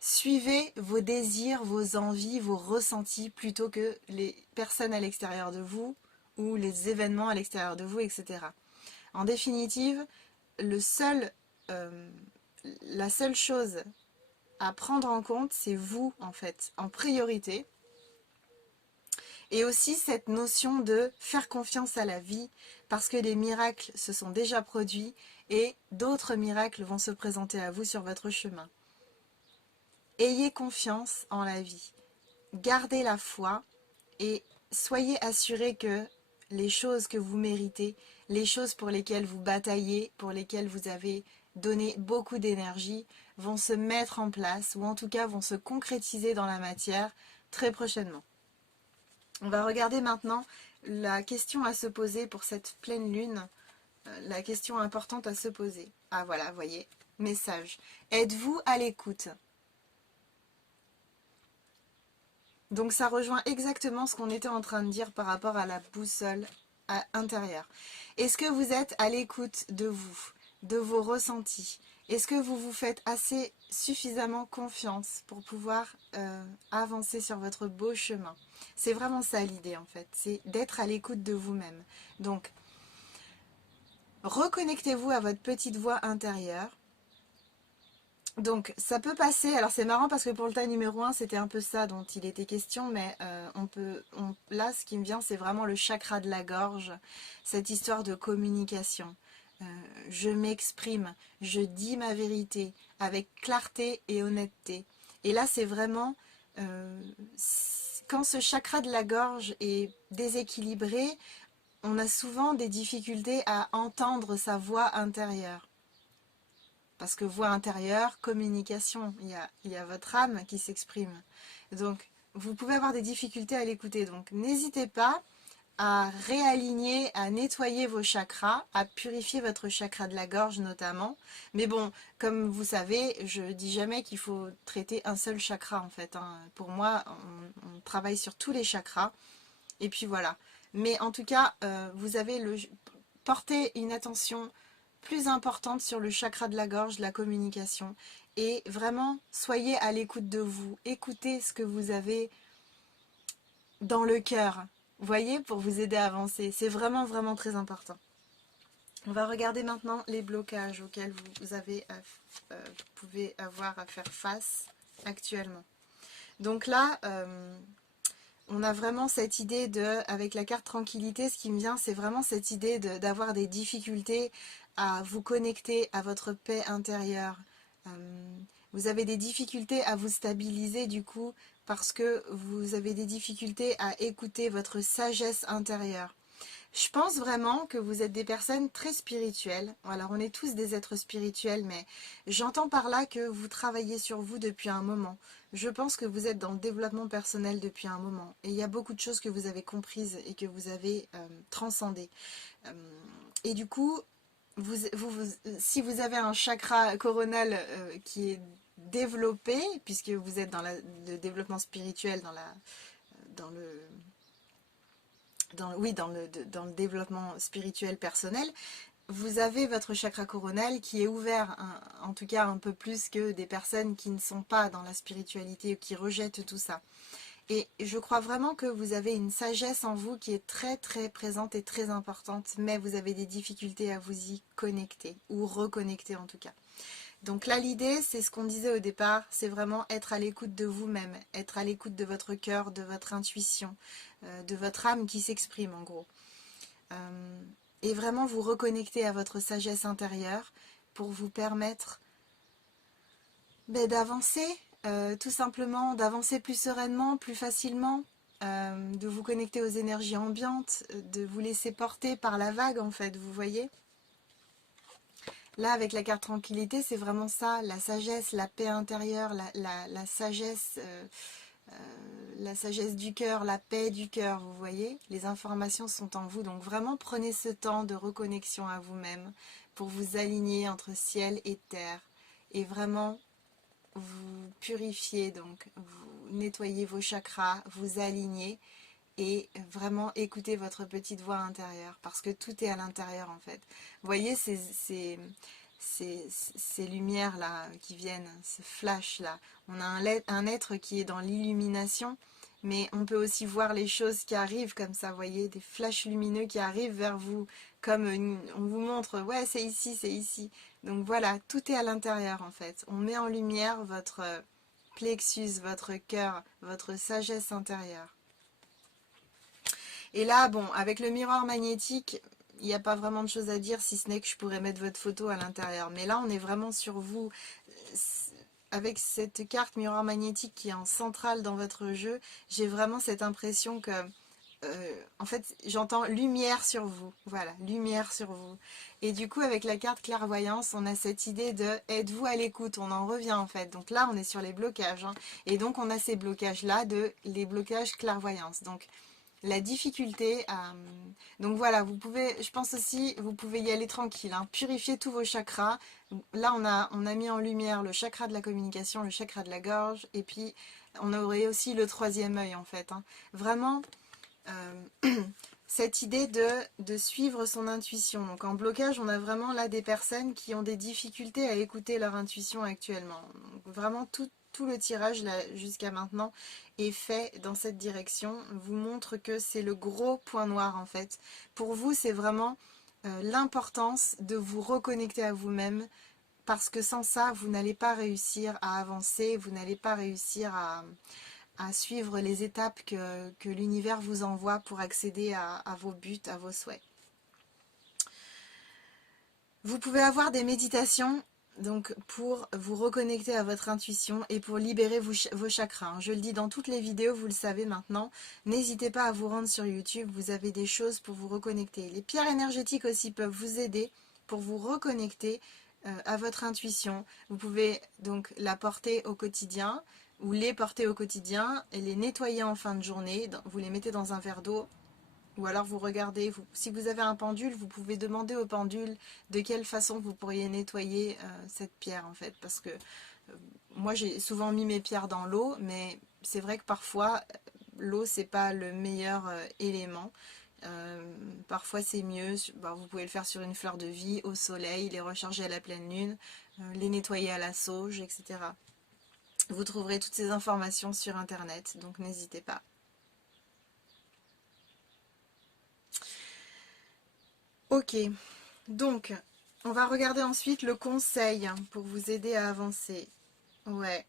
suivez vos désirs, vos envies, vos ressentis plutôt que les personnes à l'extérieur de vous ou les événements à l'extérieur de vous, etc. En définitive, la seule chose à prendre en compte, c'est vous en fait, en priorité. Et aussi cette notion de faire confiance à la vie, parce que les miracles se sont déjà produits et d'autres miracles vont se présenter à vous sur votre chemin. Ayez confiance en la vie, gardez la foi et soyez assurés que les choses que vous méritez, les choses pour lesquelles vous bataillez, pour lesquelles vous avez donné beaucoup d'énergie, vont se mettre en place ou en tout cas vont se concrétiser dans la matière très prochainement. On va regarder maintenant la question à se poser pour cette pleine lune, la question importante à se poser. Ah voilà, vous voyez, message. Êtes-vous à l'écoute? Donc ça rejoint exactement ce qu'on était en train de dire par rapport à la boussole intérieure. Est-ce que vous êtes à l'écoute de vous, de vos ressentis? Est-ce que vous vous faites assez suffisamment confiance pour pouvoir avancer sur votre beau chemin? C'est vraiment ça l'idée en fait, c'est d'être à l'écoute de vous-même. Donc, reconnectez-vous à votre petite voix intérieure. Donc ça peut passer, alors c'est marrant parce que pour le tas numéro 1 c'était un peu ça dont il était question, mais là ce qui me vient c'est vraiment le chakra de la gorge, cette histoire de communication. Je m'exprime, je dis ma vérité avec clarté et honnêteté. Et là c'est vraiment, quand ce chakra de la gorge est déséquilibré, on a souvent des difficultés à entendre sa voix intérieure. Parce que voix intérieure, communication, il y a votre âme qui s'exprime. Donc, vous pouvez avoir des difficultés à l'écouter. Donc, n'hésitez pas à réaligner, à nettoyer vos chakras, à purifier votre chakra de la gorge notamment. Mais bon, comme vous savez, je dis jamais qu'il faut traiter un seul chakra en fait. Pour moi, on travaille sur tous les chakras. Et puis voilà. Mais en tout cas, vous avez portez une attention plus importante sur le chakra de la gorge, la communication. Et vraiment, soyez à l'écoute de vous. Écoutez ce que vous avez dans le cœur. Voyez, pour vous aider à avancer. C'est vraiment, vraiment très important. On va regarder maintenant les blocages auxquels vous pouvez avoir à faire face actuellement. Donc là, on a vraiment cette idée avec la carte tranquillité, ce qui me vient, c'est vraiment cette idée d'avoir des difficultés à vous connecter à votre paix intérieure. Vous avez des difficultés à vous stabiliser du coup parce que vous avez des difficultés à écouter votre sagesse intérieure. Je pense vraiment que vous êtes des personnes très spirituelles. Alors on est tous des êtres spirituels, mais j'entends par là que vous travaillez sur vous depuis un moment. Je pense que vous êtes dans le développement personnel depuis un moment. Et il y a beaucoup de choses que vous avez comprises et que vous avez transcendées. Et du coup, si vous avez un chakra coronal qui est développé, puisque vous êtes dans le développement spirituel, dans le développement spirituel personnel, vous avez votre chakra coronal qui est ouvert, en tout cas un peu plus que des personnes qui ne sont pas dans la spiritualité ou qui rejettent tout ça. Et je crois vraiment que vous avez une sagesse en vous qui est très très présente et très importante, mais vous avez des difficultés à vous y connecter, ou reconnecter en tout cas. Donc là, l'idée, c'est ce qu'on disait au départ, c'est vraiment être à l'écoute de vous-même, être à l'écoute de votre cœur, de votre intuition, de votre âme qui s'exprime en gros. Et vraiment vous reconnecter à votre sagesse intérieure pour vous permettre d'avancer, tout simplement, d'avancer plus sereinement, plus facilement, de vous connecter aux énergies ambiantes, de vous laisser porter par la vague en fait, vous voyez. Là, avec la carte tranquillité, c'est vraiment ça, la sagesse, la paix intérieure, la sagesse du cœur, la paix du cœur, vous voyez. Les informations sont en vous, donc vraiment prenez ce temps de reconnexion à vous-même pour vous aligner entre ciel et terre et vraiment vous purifier, donc vous nettoyez vos chakras, vous alignez et vraiment écoutez votre petite voix intérieure parce que tout est à l'intérieur en fait. Vous voyez ces lumières là qui viennent, ce flash là. On a un être qui est dans l'illumination, mais on peut aussi voir les choses qui arrivent comme ça, vous voyez, des flashs lumineux qui arrivent vers vous, comme on vous montre, ouais c'est ici, c'est ici. Donc voilà, tout est à l'intérieur en fait. On met en lumière votre plexus, votre cœur, votre sagesse intérieure. Et là, bon, avec le miroir magnétique, il n'y a pas vraiment de choses à dire, si ce n'est que je pourrais mettre votre photo à l'intérieur. Mais là, on est vraiment sur vous. Avec cette carte miroir magnétique qui est en centrale dans votre jeu, j'ai vraiment cette impression que, en fait, j'entends lumière sur vous. Voilà, lumière sur vous. Et du coup, avec la carte clairvoyance, on a cette idée de êtes-vous à l'écoute. On en revient en fait. Donc là, on est sur les blocages. Hein. Et donc, on a ces blocages-là les blocages clairvoyance. Donc, la difficulté à... Donc voilà, vous pouvez, je pense aussi, vous pouvez y aller tranquille, hein, purifier tous vos chakras. Là, on a mis en lumière le chakra de la communication, le chakra de la gorge, et puis on aurait aussi le troisième œil en fait. Hein. Vraiment, cette idée de suivre son intuition. Donc en blocage, on a vraiment là des personnes qui ont des difficultés à écouter leur intuition actuellement. Donc, vraiment tout le tirage là jusqu'à maintenant est fait dans cette direction, vous montre que c'est le gros point noir en fait. Pour vous, c'est vraiment l'importance de vous reconnecter à vous-même parce que sans ça, vous n'allez pas réussir à avancer, vous n'allez pas réussir à suivre les étapes que l'univers vous envoie pour accéder à vos buts, à vos souhaits. Vous pouvez avoir des méditations donc pour vous reconnecter à votre intuition et pour libérer vos chakras. Je le dis dans toutes les vidéos, vous le savez maintenant. N'hésitez pas à vous rendre sur YouTube, vous avez des choses pour vous reconnecter. Les pierres énergétiques aussi peuvent vous aider pour vous reconnecter à votre intuition. Vous pouvez donc la porter au quotidien ou les porter au quotidien et les nettoyer en fin de journée. Vous les mettez dans un verre d'eau. Ou alors vous regardez, si vous avez un pendule, vous pouvez demander au pendule de quelle façon vous pourriez nettoyer cette pierre en fait. Parce que moi j'ai souvent mis mes pierres dans l'eau, mais c'est vrai que parfois l'eau c'est pas le meilleur élément. Parfois c'est mieux, vous pouvez le faire sur une fleur de vie, au soleil, les recharger à la pleine lune, les nettoyer à la sauge, etc. Vous trouverez toutes ces informations sur internet, donc n'hésitez pas. Ok, donc on va regarder ensuite le conseil pour vous aider à avancer. Ouais.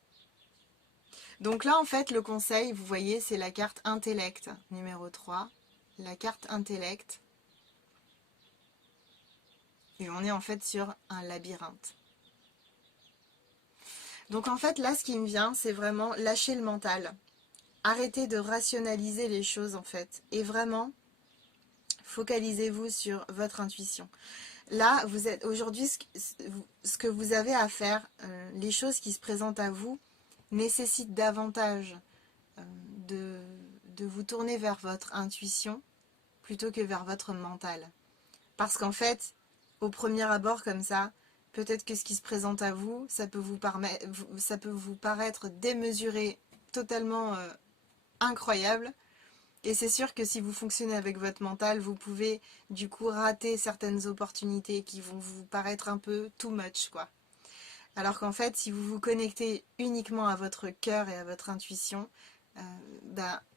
Donc là en fait le conseil, vous voyez, c'est la carte intellect numéro 3. La carte intellect. Et on est en fait sur un labyrinthe. Donc en fait là ce qui me vient c'est vraiment lâcher le mental. Arrêtez de rationaliser les choses en fait. Et vraiment focalisez-vous sur votre intuition. Là, vous êtes aujourd'hui, ce que vous avez à faire, les choses qui se présentent à vous, nécessitent davantage de, de vous tourner vers votre intuition plutôt que vers votre mental. Parce qu'en fait, au premier abord comme ça, peut-être que ce qui se présente à vous, ça peut vous paraître démesuré, totalement incroyable. Et c'est sûr que si vous fonctionnez avec votre mental, vous pouvez du coup rater certaines opportunités qui vont vous paraître un peu too much, quoi. Alors qu'en fait, si vous vous connectez uniquement à votre cœur et à votre intuition,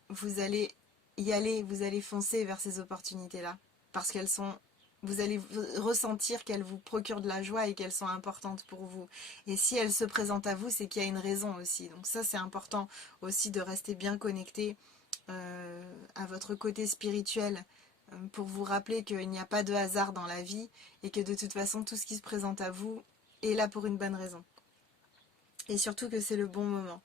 vous allez y aller, vous allez foncer vers ces opportunités-là. Parce qu'elles sont, vous allez ressentir qu'elles vous procurent de la joie et qu'elles sont importantes pour vous. Et si elles se présentent à vous, c'est qu'il y a une raison aussi. Donc ça, c'est important aussi de rester bien connecté à votre côté spirituel pour vous rappeler qu'il n'y a pas de hasard dans la vie et que de toute façon, tout ce qui se présente à vous est là pour une bonne raison. Et surtout que c'est le bon moment.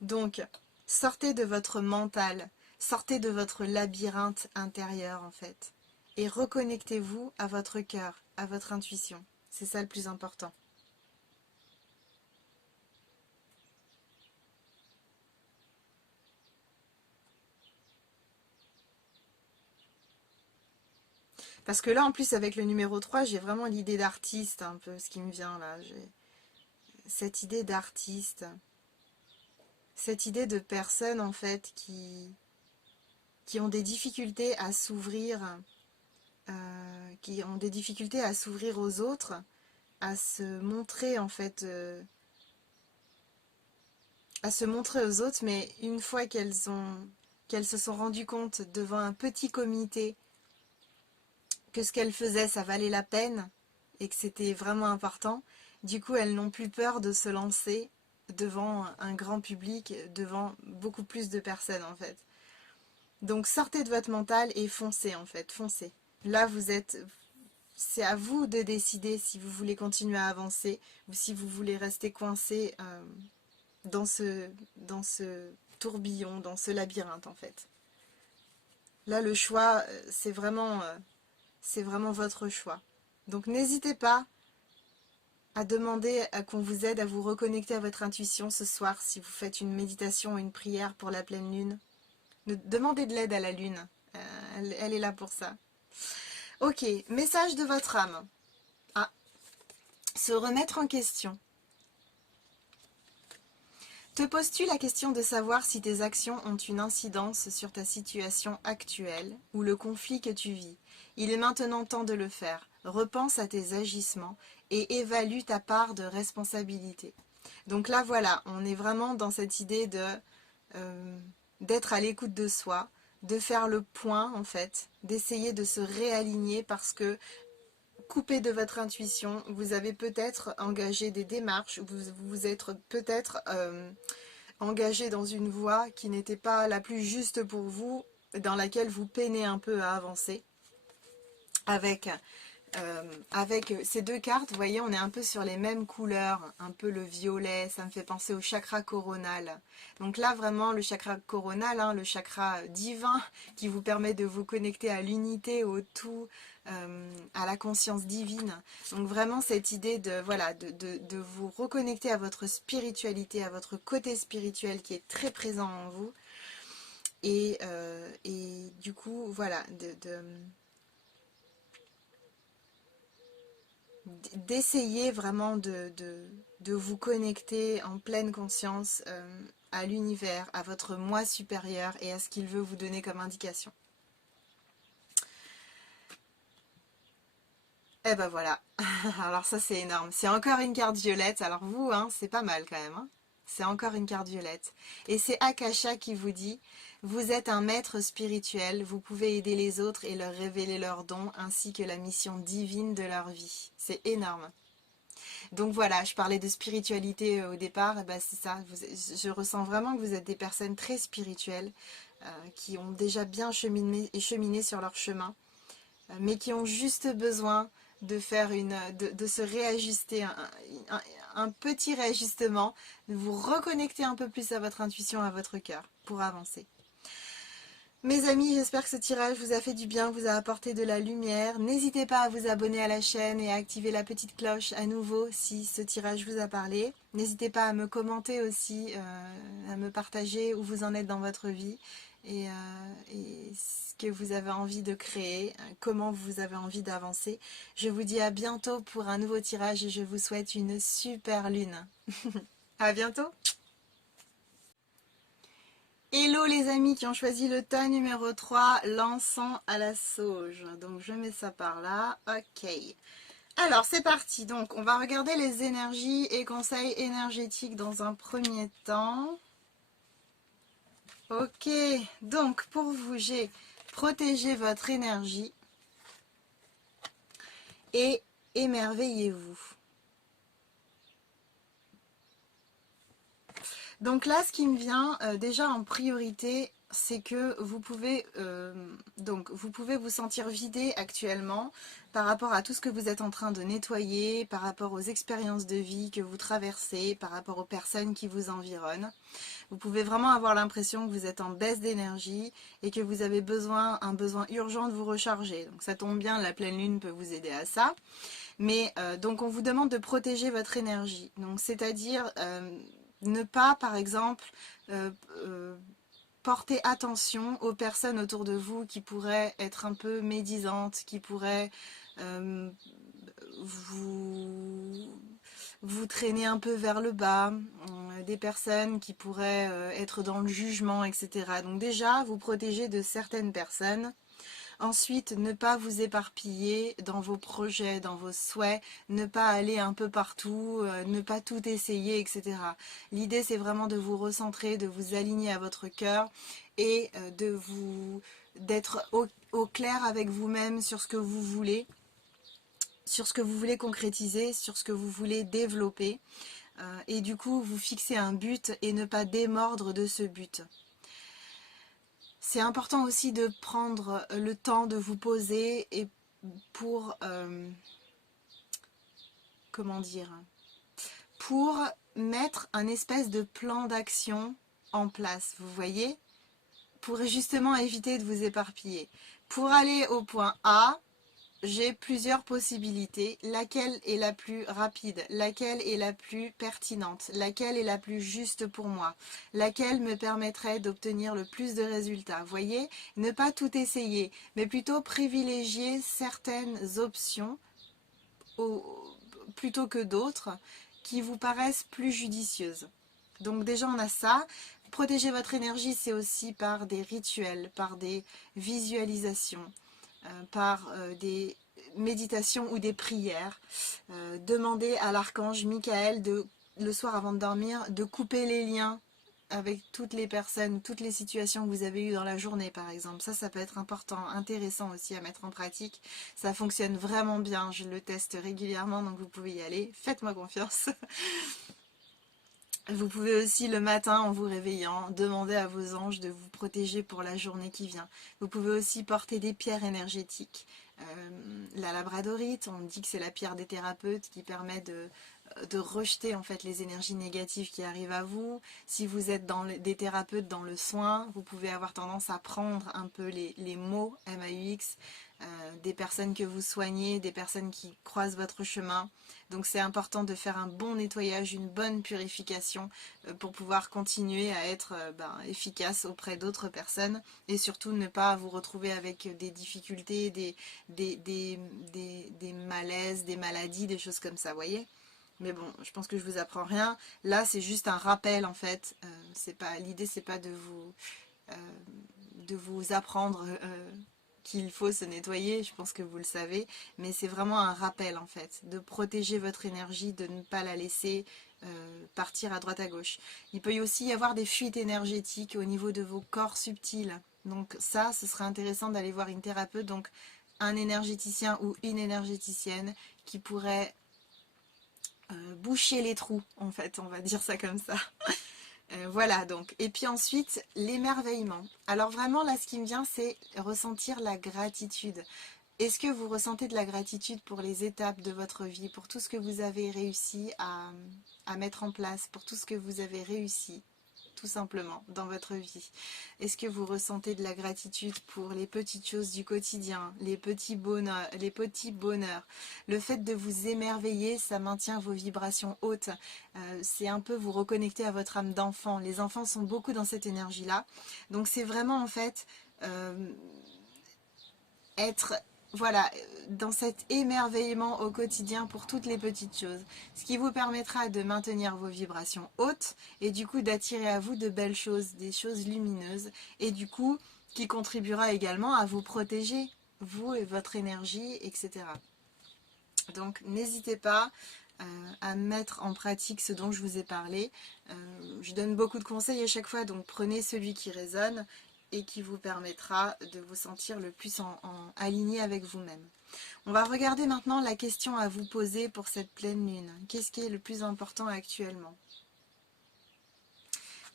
Donc, sortez de votre mental, sortez de votre labyrinthe intérieur en fait. Et reconnectez-vous à votre cœur, à votre intuition. C'est ça le plus important. Parce que là, en plus, avec le numéro 3, j'ai vraiment l'idée d'artiste, un peu, ce qui me vient là. J'ai cette idée d'artiste. Cette idée de personnes, en fait, qui ont des difficultés à s'ouvrir, qui ont des difficultés à s'ouvrir aux autres, à se montrer, en fait, à se montrer aux autres, mais une fois qu'elles se sont rendues compte devant un petit comité que ce qu'elles faisaient, ça valait la peine et que c'était vraiment important, du coup, elles n'ont plus peur de se lancer devant un grand public, devant beaucoup plus de personnes, en fait. Donc, sortez de votre mental et foncez, en fait, foncez. Là, c'est à vous de décider si vous voulez continuer à avancer ou si vous voulez rester coincé dans ce tourbillon, dans ce labyrinthe, en fait. Là, le choix, c'est vraiment votre choix. Donc, n'hésitez pas à demander à qu'on vous aide à vous reconnecter à votre intuition ce soir si vous faites une méditation ou une prière pour la pleine lune. Demandez de l'aide à la lune. Elle est là pour ça. Ok, message de votre âme. Ah, se remettre en question. Te poses-tu la question de savoir si tes actions ont une incidence sur ta situation actuelle ou le conflit que tu vis? Il est maintenant temps de le faire. Repense à tes agissements et évalue ta part de responsabilité. Donc là, voilà, on est vraiment dans cette idée d'être à l'écoute de soi, de faire le point, en fait, d'essayer de se réaligner parce que coupé de votre intuition, vous avez peut-être engagé des démarches, vous êtes peut-être engagé dans une voie qui n'était pas la plus juste pour vous, dans laquelle vous peinez un peu à avancer. Avec ces deux cartes, vous voyez, on est un peu sur les mêmes couleurs, un peu le violet, ça me fait penser au chakra coronal. Donc là, vraiment, le chakra coronal, hein, le chakra divin qui vous permet de vous connecter à l'unité, au tout, à la conscience divine. Donc vraiment, cette idée de, voilà, de vous reconnecter à votre spiritualité, à votre côté spirituel qui est très présent en vous. Et du coup, voilà, d'essayer vraiment de vous connecter en pleine conscience à l'univers, à votre moi supérieur et à ce qu'il veut vous donner comme indication. Et ben voilà, alors ça c'est énorme. C'est encore une carte violette, alors vous, hein, c'est pas mal quand même. Hein, c'est encore une carte violette. Et c'est Akasha qui vous dit, vous êtes un maître spirituel, vous pouvez aider les autres et leur révéler leurs dons ainsi que la mission divine de leur vie. C'est énorme. Donc voilà, je parlais de spiritualité au départ, et ben c'est ça, je ressens vraiment que vous êtes des personnes très spirituelles, qui ont déjà bien cheminé sur leur chemin, mais qui ont juste besoin de faire de se réajuster, un petit réajustement, de vous reconnecter un peu plus à votre intuition, à votre cœur, pour avancer. Mes amis, j'espère que ce tirage vous a fait du bien, vous a apporté de la lumière. N'hésitez pas à vous abonner à la chaîne et à activer la petite cloche à nouveau si ce tirage vous a parlé. N'hésitez pas à me commenter aussi, à me partager où vous en êtes dans votre vie et ce que vous avez envie de créer, comment vous avez envie d'avancer. Je vous dis à bientôt pour un nouveau tirage et je vous souhaite une super lune. À bientôt! Hello les amis qui ont choisi le tas numéro 3, l'encens à la sauge. Donc je mets ça par là. Ok. Alors c'est parti. Donc on va regarder les énergies et conseils énergétiques dans un premier temps. Ok, donc pour vous, j'ai protégé votre énergie et émerveillez-vous. Donc là, ce qui me vient déjà en priorité, c'est que vous pouvez vous sentir vidé actuellement par rapport à tout ce que vous êtes en train de nettoyer, par rapport aux expériences de vie que vous traversez, par rapport aux personnes qui vous environnent. Vous pouvez vraiment avoir l'impression que vous êtes en baisse d'énergie et que vous avez un besoin urgent de vous recharger. Donc ça tombe bien, la pleine lune peut vous aider à ça. Mais donc on vous demande de protéger votre énergie. Donc c'est-à-dire ne pas, par exemple, euh, euh, porter attention aux personnes autour de vous qui pourraient être un peu médisantes, qui pourraient euh, vous, vous traîner un peu vers le bas, des personnes qui pourraient être dans le jugement, etc. Donc déjà, vous protégez de certaines personnes. Ensuite, ne pas vous éparpiller dans vos projets, dans vos souhaits, ne pas aller un peu partout, ne pas tout essayer, etc. L'idée, c'est vraiment de vous recentrer, de vous aligner à votre cœur et d'être au clair avec vous-même sur ce que vous voulez, sur ce que vous voulez concrétiser, sur ce que vous voulez développer. Et du coup, vous fixez un but et ne pas démordre de ce but. C'est important aussi de prendre le temps de vous poser et pour, comment dire, pour mettre un espèce de plan d'action en place, vous voyez, pour justement éviter de vous éparpiller. Pour aller au point A, j'ai plusieurs possibilités. Laquelle est la plus rapide? Laquelle est la plus pertinente? Laquelle est la plus juste pour moi? Laquelle me permettrait d'obtenir le plus de résultats? Vous voyez, ne pas tout essayer, mais plutôt privilégier certaines options plutôt que d'autres qui vous paraissent plus judicieuses. Donc déjà on a ça. Protéger votre énergie, c'est aussi par des rituels, par des visualisations, par des méditations ou des prières. Demandez à l'archange Michael le soir avant de dormir de couper les liens avec toutes les personnes, toutes les situations que vous avez eues dans la journée par exemple. Ça peut être important, intéressant aussi à mettre en pratique. Ça fonctionne vraiment bien, je le teste régulièrement donc vous pouvez y aller. Faites-moi confiance. Vous pouvez aussi le matin en vous réveillant demander à vos anges de vous protéger pour la journée qui vient. Vous pouvez aussi porter des pierres énergétiques. La labradorite, on dit que c'est la pierre des thérapeutes qui permet de rejeter en fait les énergies négatives qui arrivent à vous. Si vous êtes des thérapeutes dans le soin, vous pouvez avoir tendance à prendre un peu les mots MAUX des personnes que vous soignez, des personnes qui croisent votre chemin. Donc c'est important de faire un bon nettoyage, une bonne purification pour pouvoir continuer à être efficace auprès d'autres personnes et surtout ne pas vous retrouver avec des difficultés, des malaises, des maladies, des choses comme ça, vous voyez. Mais bon, je pense que je vous apprends rien. Là, c'est juste un rappel en fait. L'idée, c'est pas de vous apprendre qu'il faut se nettoyer, je pense que vous le savez, mais c'est vraiment un rappel en fait, de protéger votre énergie, de ne pas la laisser partir à droite à gauche. Il peut y aussi y avoir des fuites énergétiques au niveau de vos corps subtils, donc ça, ce serait intéressant d'aller voir une thérapeute, donc un énergéticien ou une énergéticienne qui pourrait boucher les trous, en fait, on va dire ça comme ça. Voilà donc. Et puis ensuite, l'émerveillement. Alors vraiment, là, ce qui me vient, c'est ressentir la gratitude. Est-ce que vous ressentez de la gratitude pour les étapes de votre vie, pour tout ce que vous avez réussi à mettre en place, pour tout ce que vous avez réussi tout simplement dans votre vie? Est-ce que vous ressentez de la gratitude pour les petites choses du quotidien, les petits bonheurs, le fait de vous émerveiller, ça maintient vos vibrations hautes. C'est un peu vous reconnecter à votre âme d'enfant. Les enfants sont beaucoup dans cette énergie-là. Donc c'est vraiment en fait être voilà, dans cet émerveillement au quotidien pour toutes les petites choses, ce qui vous permettra de maintenir vos vibrations hautes et du coup d'attirer à vous de belles choses, des choses lumineuses et du coup qui contribuera également à vous protéger, vous et votre énergie, etc. Donc n'hésitez pas à mettre en pratique ce dont je vous ai parlé. Je donne beaucoup de conseils à chaque fois, donc prenez celui qui résonne et qui vous permettra de vous sentir le plus aligné avec vous-même. On va regarder maintenant la question à vous poser pour cette pleine lune. Qu'est-ce qui est le plus important actuellement?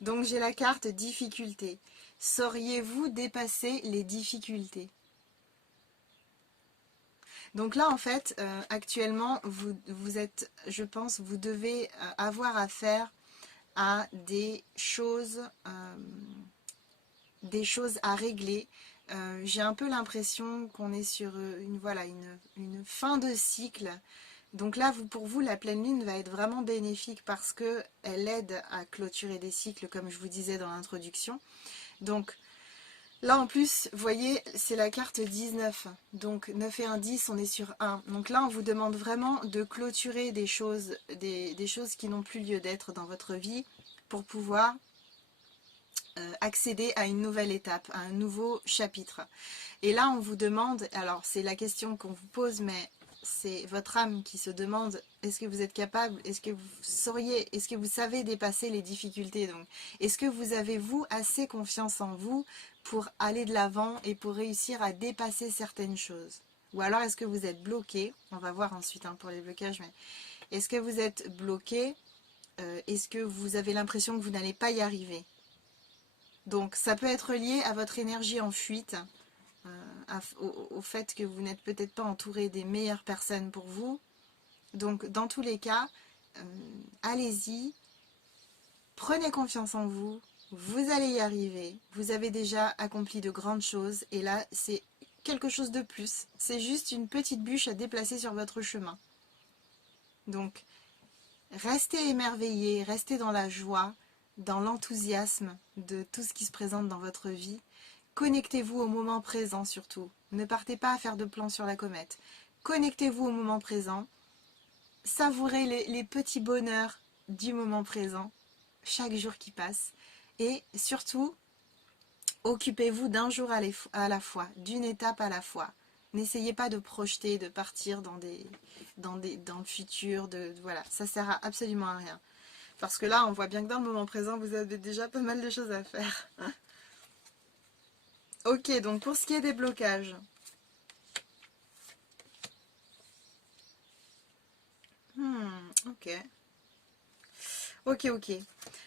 Donc j'ai la carte difficulté. Sauriez-vous dépasser les difficultés? Donc là en fait, actuellement, vous êtes, je pense, vous devez avoir affaire à des choses à régler. J'ai un peu l'impression qu'on est sur voilà, une fin de cycle. Donc là, pour vous, la pleine lune va être vraiment bénéfique parce qu'elle aide à clôturer des cycles, comme je vous disais dans l'introduction. Donc là, en plus, vous voyez, c'est la carte 19. Donc 9 et 1, 10, on est sur 1. Donc là, on vous demande vraiment de clôturer des choses qui n'ont plus lieu d'être dans votre vie pour pouvoir accéder à une nouvelle étape, à un nouveau chapitre. Et là, on vous demande, alors c'est la question qu'on vous pose, mais c'est votre âme qui se demande, est-ce que vous êtes capable, est-ce que vous sauriez, est-ce que vous savez dépasser les difficultés? Donc, est-ce que vous avez, vous, assez confiance en vous pour aller de l'avant et pour réussir à dépasser certaines choses? Ou alors, est-ce que vous êtes bloqué? On va voir ensuite pour les blocages, mais est-ce que vous êtes bloqué? Est-ce que vous avez l'impression que vous n'allez pas y arriver? Donc, ça peut être lié à votre énergie en fuite, au fait que vous n'êtes peut-être pas entouré des meilleures personnes pour vous. Donc dans tous les cas, allez-y, prenez confiance en vous, vous allez y arriver, vous avez déjà accompli de grandes choses et là c'est quelque chose de plus, c'est juste une petite bûche à déplacer sur votre chemin. Donc restez émerveillés, restez dans la joie, dans l'enthousiasme de tout ce qui se présente dans votre vie. Connectez-vous au moment présent surtout. Ne partez pas à faire de plans sur la comète. Connectez-vous au moment présent. Savourez les petits bonheurs du moment présent, chaque jour qui passe. Et surtout, occupez-vous d'un jour à la fois, d'une étape à la fois. N'essayez pas de projeter, de partir dans le futur. Voilà, ça ne sert absolument à rien. Parce que là, on voit bien que dans le moment présent, vous avez déjà pas mal de choses à faire. Ok, donc pour ce qui est des blocages. Ok. Ok.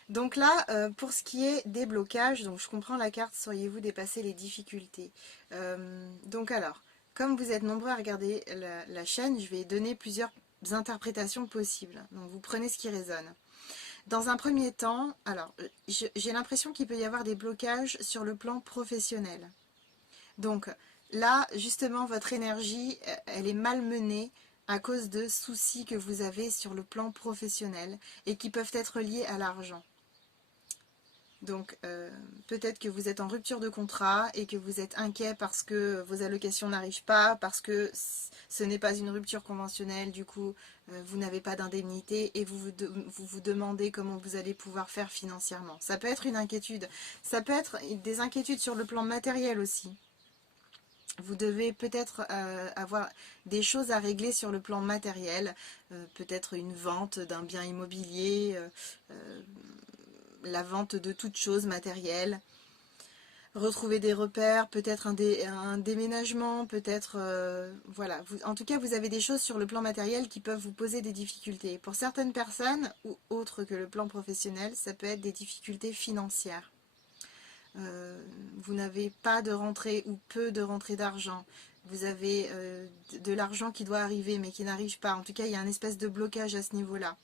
Donc là, pour ce qui est des blocages, donc je comprends la carte, sauriez-vous dépasser les difficultés? Donc alors, comme vous êtes nombreux à regarder la chaîne, je vais donner plusieurs interprétations possibles. Donc vous prenez ce qui résonne. Dans un premier temps, alors, j'ai l'impression qu'il peut y avoir des blocages sur le plan professionnel. Donc là, justement, votre énergie, elle est malmenée à cause de soucis que vous avez sur le plan professionnel et qui peuvent être liés à l'argent. Donc peut-être que vous êtes en rupture de contrat et que vous êtes inquiet parce que vos allocations n'arrivent pas, parce que ce n'est pas une rupture conventionnelle, du coup vous n'avez pas d'indemnité et vous demandez comment vous allez pouvoir faire financièrement. Ça peut être une inquiétude, ça peut être des inquiétudes sur le plan matériel aussi. Vous devez peut-être avoir des choses à régler sur le plan matériel, peut-être une vente d'un bien immobilier, la vente de toute chose matérielle, retrouver des repères, peut-être un déménagement, peut-être... voilà, en tout cas, vous avez des choses sur le plan matériel qui peuvent vous poser des difficultés. Pour certaines personnes, ou autres que le plan professionnel, ça peut être des difficultés financières. Vous n'avez pas de rentrée ou peu de rentrée d'argent. Vous avez de l'argent qui doit arriver mais qui n'arrive pas. En tout cas, il y a un espèce de blocage à ce niveau-là.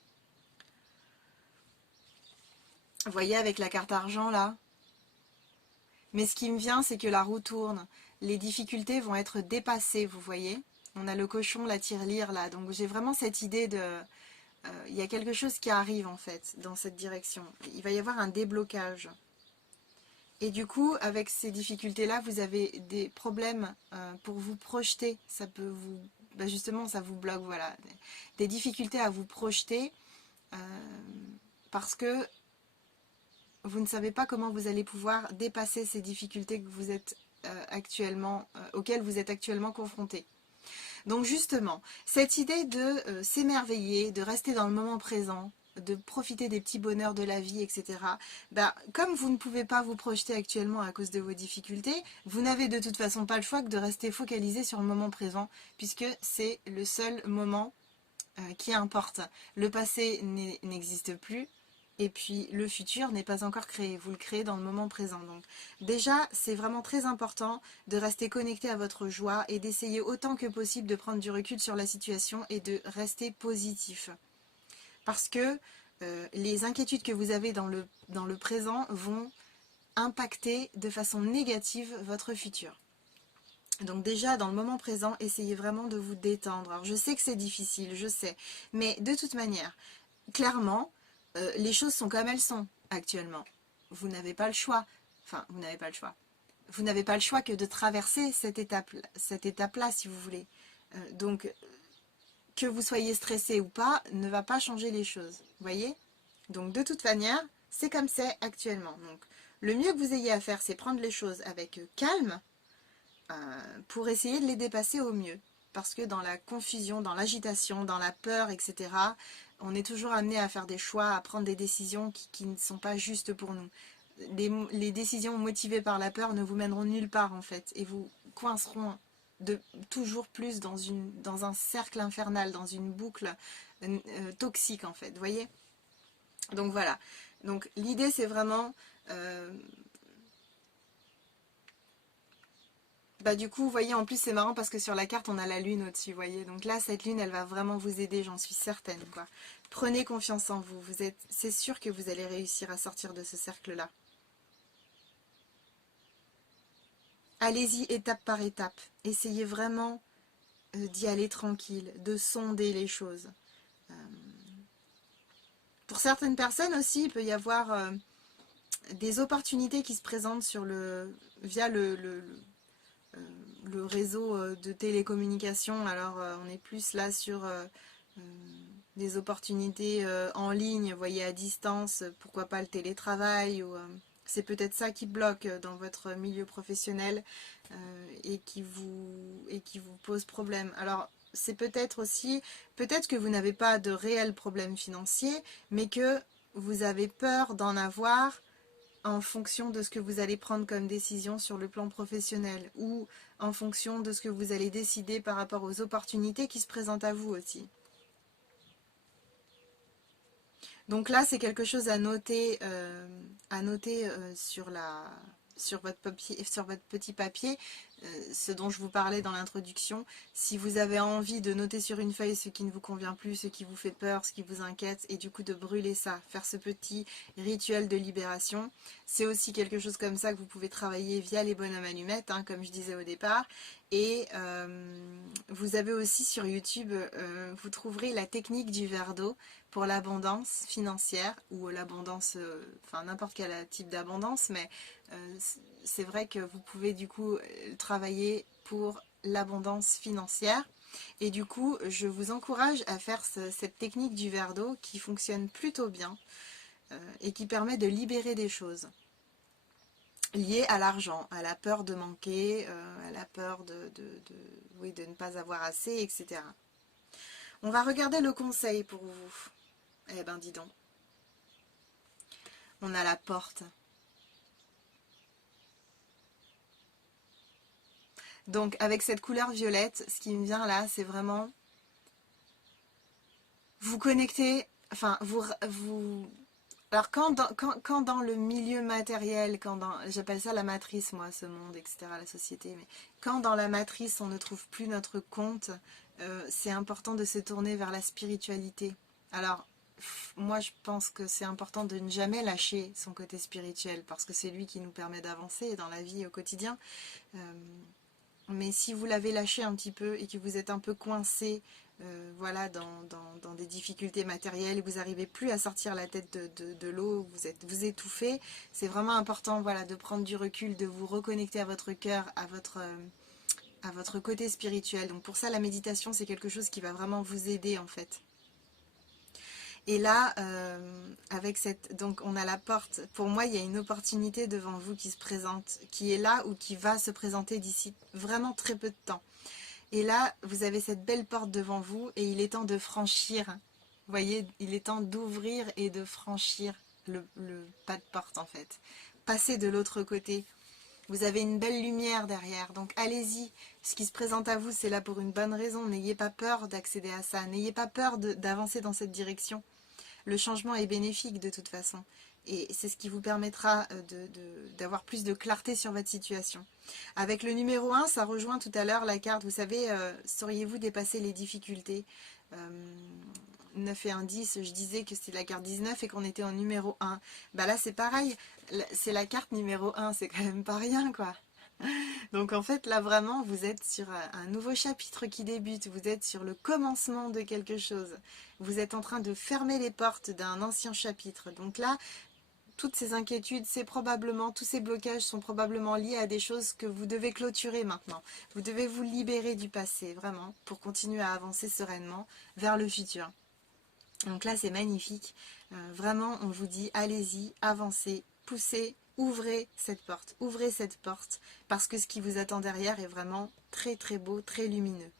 Vous voyez avec la carte argent là? Mais ce qui me vient, c'est que la roue tourne. Les difficultés vont être dépassées, vous voyez? On a le cochon, la tirelire là. Donc j'ai vraiment cette idée de... il y a quelque chose qui arrive en fait dans cette direction. Il va y avoir un déblocage. Et du coup, avec ces difficultés-là, vous avez des problèmes pour vous projeter. Ça peut vous... justement, ça vous bloque, voilà. Des difficultés à vous projeter parce que vous ne savez pas comment vous allez pouvoir dépasser ces difficultés que vous êtes auxquelles vous êtes actuellement confrontés. Donc justement, cette idée de s'émerveiller, de rester dans le moment présent, de profiter des petits bonheurs de la vie, etc. Bah, comme vous ne pouvez pas vous projeter actuellement à cause de vos difficultés, vous n'avez de toute façon pas le choix que de rester focalisé sur le moment présent, puisque c'est le seul moment qui importe. Le passé n'existe plus, et puis le futur n'est pas encore créé, vous le créez dans le moment présent. Donc déjà, c'est vraiment très important de rester connecté à votre joie et d'essayer autant que possible de prendre du recul sur la situation et de rester positif. Parce que les inquiétudes que vous avez dans le présent vont impacter de façon négative votre futur. Donc déjà, dans le moment présent, essayez vraiment de vous détendre. Alors je sais que c'est difficile, je sais, mais de toute manière, clairement, les choses sont comme elles sont actuellement. Vous n'avez pas le choix. Enfin, vous n'avez pas le choix. Vous n'avez pas le choix que de traverser cette étape-là, si vous voulez. Donc, que vous soyez stressé ou pas, ne va pas changer les choses. Vous voyez? Donc, de toute manière, c'est comme c'est actuellement. Donc, le mieux que vous ayez à faire, c'est prendre les choses avec calme pour essayer de les dépasser au mieux. Parce que dans la confusion, dans l'agitation, dans la peur, etc., on est toujours amené à faire des choix, à prendre des décisions qui ne sont pas justes pour nous. Les décisions motivées par la peur ne vous mèneront nulle part en fait, et vous coinceront toujours plus dans un cercle infernal, dans une boucle toxique en fait, vous voyez? Donc voilà, donc l'idée c'est vraiment... Bah du coup, vous voyez, en plus c'est marrant parce que sur la carte on a la lune au-dessus, vous voyez. Donc là, cette lune, elle va vraiment vous aider, j'en suis certaine, quoi. Prenez confiance en vous, c'est sûr que vous allez réussir à sortir de ce cercle-là. Allez-y étape par étape. Essayez vraiment d'y aller tranquille, de sonder les choses. Euh, pour certaines personnes aussi, il peut y avoir des opportunités qui se présentent via le réseau de télécommunications. Alors on est plus là sur des opportunités en ligne, vous voyez, à distance, pourquoi pas le télétravail, ou c'est peut-être ça qui bloque dans votre milieu professionnel et qui vous pose problème. Alors c'est peut-être aussi, peut-être que vous n'avez pas de réels problèmes financiers, mais que vous avez peur d'en avoir en fonction de ce que vous allez prendre comme décision sur le plan professionnel, ou en fonction de ce que vous allez décider par rapport aux opportunités qui se présentent à vous aussi. Donc là, c'est quelque chose à noter sur votre petit papier, ce dont je vous parlais dans l'introduction. Si vous avez envie de noter sur une feuille ce qui ne vous convient plus, ce qui vous fait peur, ce qui vous inquiète, et du coup de brûler ça, faire ce petit rituel de libération, c'est aussi quelque chose comme ça que vous pouvez travailler via les bonhommes allumettes, hein, comme je disais au départ. Et vous avez aussi sur YouTube, vous trouverez la technique du verre d'eau pour l'abondance financière, ou l'abondance, enfin n'importe quel type d'abondance, mais c'est vrai que vous pouvez du coup travailler pour l'abondance financière. Et du coup, je vous encourage à faire cette technique du verre d'eau qui fonctionne plutôt bien et qui permet de libérer des choses liées à l'argent, à la peur de manquer, à la peur oui, de ne pas avoir assez, etc. On va regarder le conseil pour vous. Eh ben dis donc, on a la porte. Donc avec cette couleur violette, ce qui me vient là, c'est vraiment vous connecter, enfin alors quand dans le milieu matériel, j'appelle ça la matrice moi, ce monde, etc., la société, mais quand dans la matrice on ne trouve plus notre compte, c'est important de se tourner vers la spiritualité. Alors moi je pense que c'est important de ne jamais lâcher son côté spirituel, parce que c'est lui qui nous permet d'avancer dans la vie au quotidien. Euh, mais si vous l'avez lâché un petit peu et que vous êtes un peu coincé voilà, dans des difficultés matérielles et vous n'arrivez plus à sortir la tête de l'eau, vous étouffez, c'est vraiment important, voilà, de prendre du recul, de vous reconnecter à votre cœur, à votre côté spirituel. Donc pour ça, la méditation, c'est quelque chose qui va vraiment vous aider en fait. Et là, avec donc on a la porte. Pour moi, il y a une opportunité devant vous qui se présente, qui est là ou qui va se présenter d'ici vraiment très peu de temps. Et là, vous avez cette belle porte devant vous et il est temps de franchir. Vous voyez, il est temps d'ouvrir et de franchir le pas de porte en fait. Passer de l'autre côté. Vous avez une belle lumière derrière, donc allez-y. Ce qui se présente à vous, c'est là pour une bonne raison. N'ayez pas peur d'accéder à ça. N'ayez pas peur d'avancer dans cette direction. Le changement est bénéfique de toute façon. Et c'est ce qui vous permettra d'avoir plus de clarté sur votre situation. Avec le numéro 1, ça rejoint tout à l'heure la carte, vous savez, sauriez-vous dépasser les difficultés 9 et 1, 10, je disais que c'était la carte 19 et qu'on était au numéro 1. Bah là c'est pareil, c'est la carte numéro 1, c'est quand même pas rien quoi. Donc en fait là vraiment vous êtes sur un nouveau chapitre qui débute, vous êtes sur le commencement de quelque chose. Vous êtes en train de fermer les portes d'un ancien chapitre. Donc là, toutes ces inquiétudes, tous ces blocages sont probablement liés à des choses que vous devez clôturer maintenant. Vous devez vous libérer du passé, vraiment, pour continuer à avancer sereinement vers le futur. Donc là, c'est magnifique. Vraiment, on vous dit, allez-y, avancez, poussez, ouvrez cette porte, parce que ce qui vous attend derrière est vraiment très très beau, très lumineux.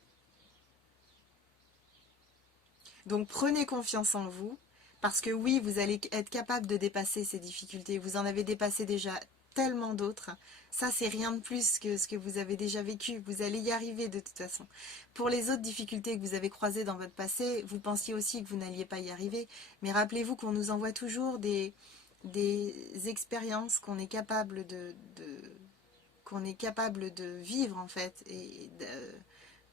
Donc prenez confiance en vous, parce que oui, vous allez être capable de dépasser ces difficultés. Vous en avez dépassé déjà tellement d'autres. Ça, c'est rien de plus que ce que vous avez déjà vécu. Vous allez y arriver de toute façon. Pour les autres difficultés que vous avez croisées dans votre passé, vous pensiez aussi que vous n'alliez pas y arriver. Mais rappelez-vous qu'on nous envoie toujours des expériences qu'on est capable qu'on est capable de vivre en fait et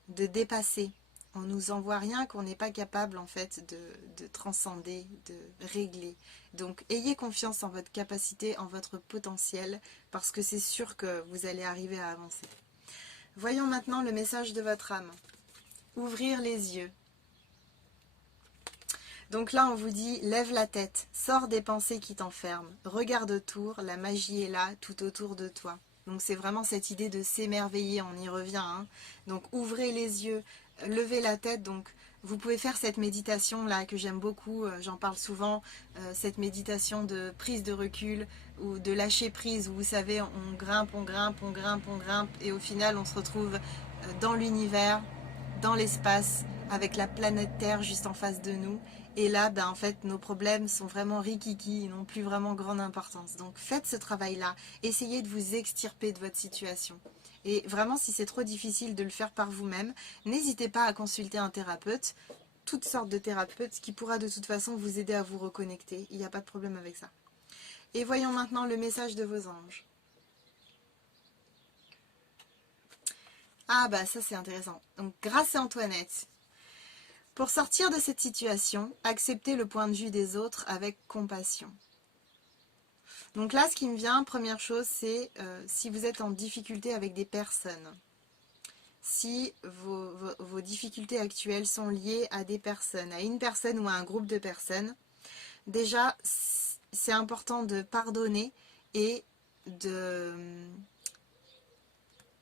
de dépasser. On nous envoie rien qu'on n'est pas capable en fait de transcender, de régler. Donc ayez confiance en votre capacité, en votre potentiel, parce que c'est sûr que vous allez arriver à avancer. Voyons maintenant le message de votre âme. Ouvrir les yeux. Donc là on vous dit, lève la tête, sors des pensées qui t'enferment, regarde autour, la magie est là, tout autour de toi. Donc c'est vraiment cette idée de s'émerveiller, on y revient. Hein. Donc ouvrez les yeux, levez la tête. Donc vous pouvez faire cette méditation là que j'aime beaucoup, j'en parle souvent, cette méditation de prise de recul ou de lâcher prise où vous savez on grimpe, on grimpe, on grimpe, on grimpe et au final on se retrouve dans l'univers, dans l'espace, avec la planète Terre juste en face de nous. Et là, ben, en fait, nos problèmes sont vraiment rikiki, ils n'ont plus vraiment grande importance. Donc faites ce travail-là, essayez de vous extirper de votre situation. Et vraiment, si c'est trop difficile de le faire par vous-même, n'hésitez pas à consulter un thérapeute, toutes sortes de thérapeutes, qui pourra de toute façon vous aider à vous reconnecter. Il n'y a pas de problème avec ça. Et voyons maintenant le message de vos anges. Ah bah ça c'est intéressant. Donc Grâce et Antoinette. Pour sortir de cette situation, acceptez le point de vue des autres avec compassion. Donc là, ce qui me vient, première chose, c'est si vous êtes en difficulté avec des personnes, si vos difficultés actuelles sont liées à des personnes, à une personne ou à un groupe de personnes, déjà, c'est important de pardonner et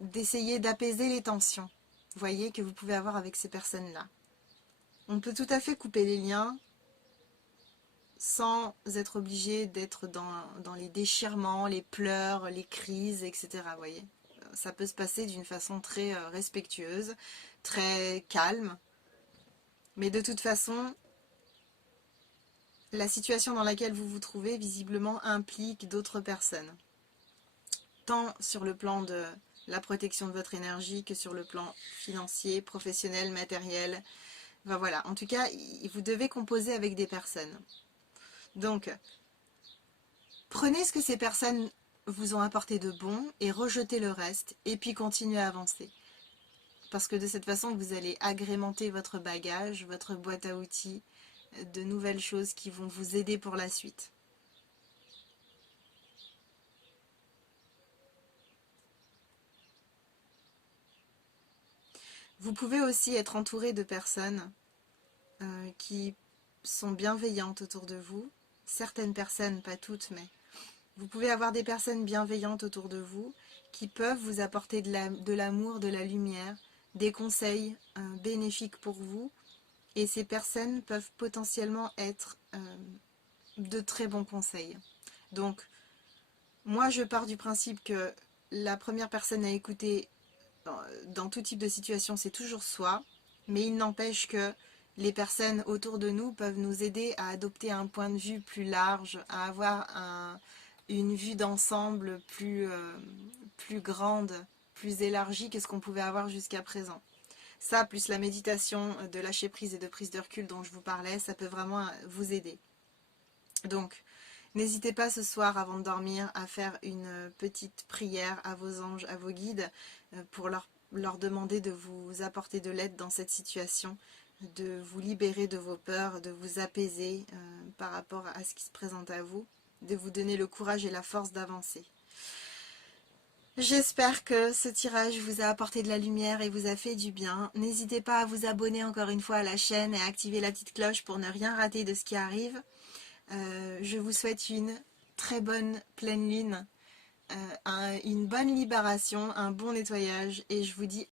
d'essayer d'apaiser les tensions, vous voyez, que vous pouvez avoir avec ces personnes-là. On peut tout à fait couper les liens sans être obligé d'être dans les déchirements, les pleurs, les crises, etc. Vous voyez, ça peut se passer d'une façon très respectueuse, très calme, mais de toute façon, la situation dans laquelle vous vous trouvez visiblement implique d'autres personnes, tant sur le plan de la protection de votre énergie que sur le plan financier, professionnel, matériel. Ben voilà, en tout cas, vous devez composer avec des personnes. Donc, prenez ce que ces personnes vous ont apporté de bon et rejetez le reste et puis continuez à avancer. Parce que de cette façon, vous allez agrémenter votre bagage, votre boîte à outils, de nouvelles choses qui vont vous aider pour la suite. Vous pouvez aussi être entouré de personnes qui sont bienveillantes autour de vous. Certaines personnes, pas toutes, mais vous pouvez avoir des personnes bienveillantes autour de vous qui peuvent vous apporter de l'amour, de la lumière, des conseils bénéfiques pour vous. Et ces personnes peuvent potentiellement être de très bons conseils. Donc, moi je pars du principe que la première personne à écouter, dans tout type de situation, c'est toujours soi, mais il n'empêche que les personnes autour de nous peuvent nous aider à adopter un point de vue plus large, à avoir une vue d'ensemble plus grande, plus élargie que ce qu'on pouvait avoir jusqu'à présent. Ça, plus la méditation de lâcher prise et de prise de recul dont je vous parlais, ça peut vraiment vous aider. Donc, n'hésitez pas ce soir avant de dormir à faire une petite prière à vos anges, à vos guides, pour leur demander de vous apporter de l'aide dans cette situation, de vous libérer de vos peurs, de vous apaiser par rapport à ce qui se présente à vous, de vous donner le courage et la force d'avancer. J'espère que ce tirage vous a apporté de la lumière et vous a fait du bien. N'hésitez pas à vous abonner encore une fois à la chaîne et à activer la petite cloche pour ne rien rater de ce qui arrive. Je vous souhaite une très bonne pleine lune, une bonne libération, un bon nettoyage et je vous dis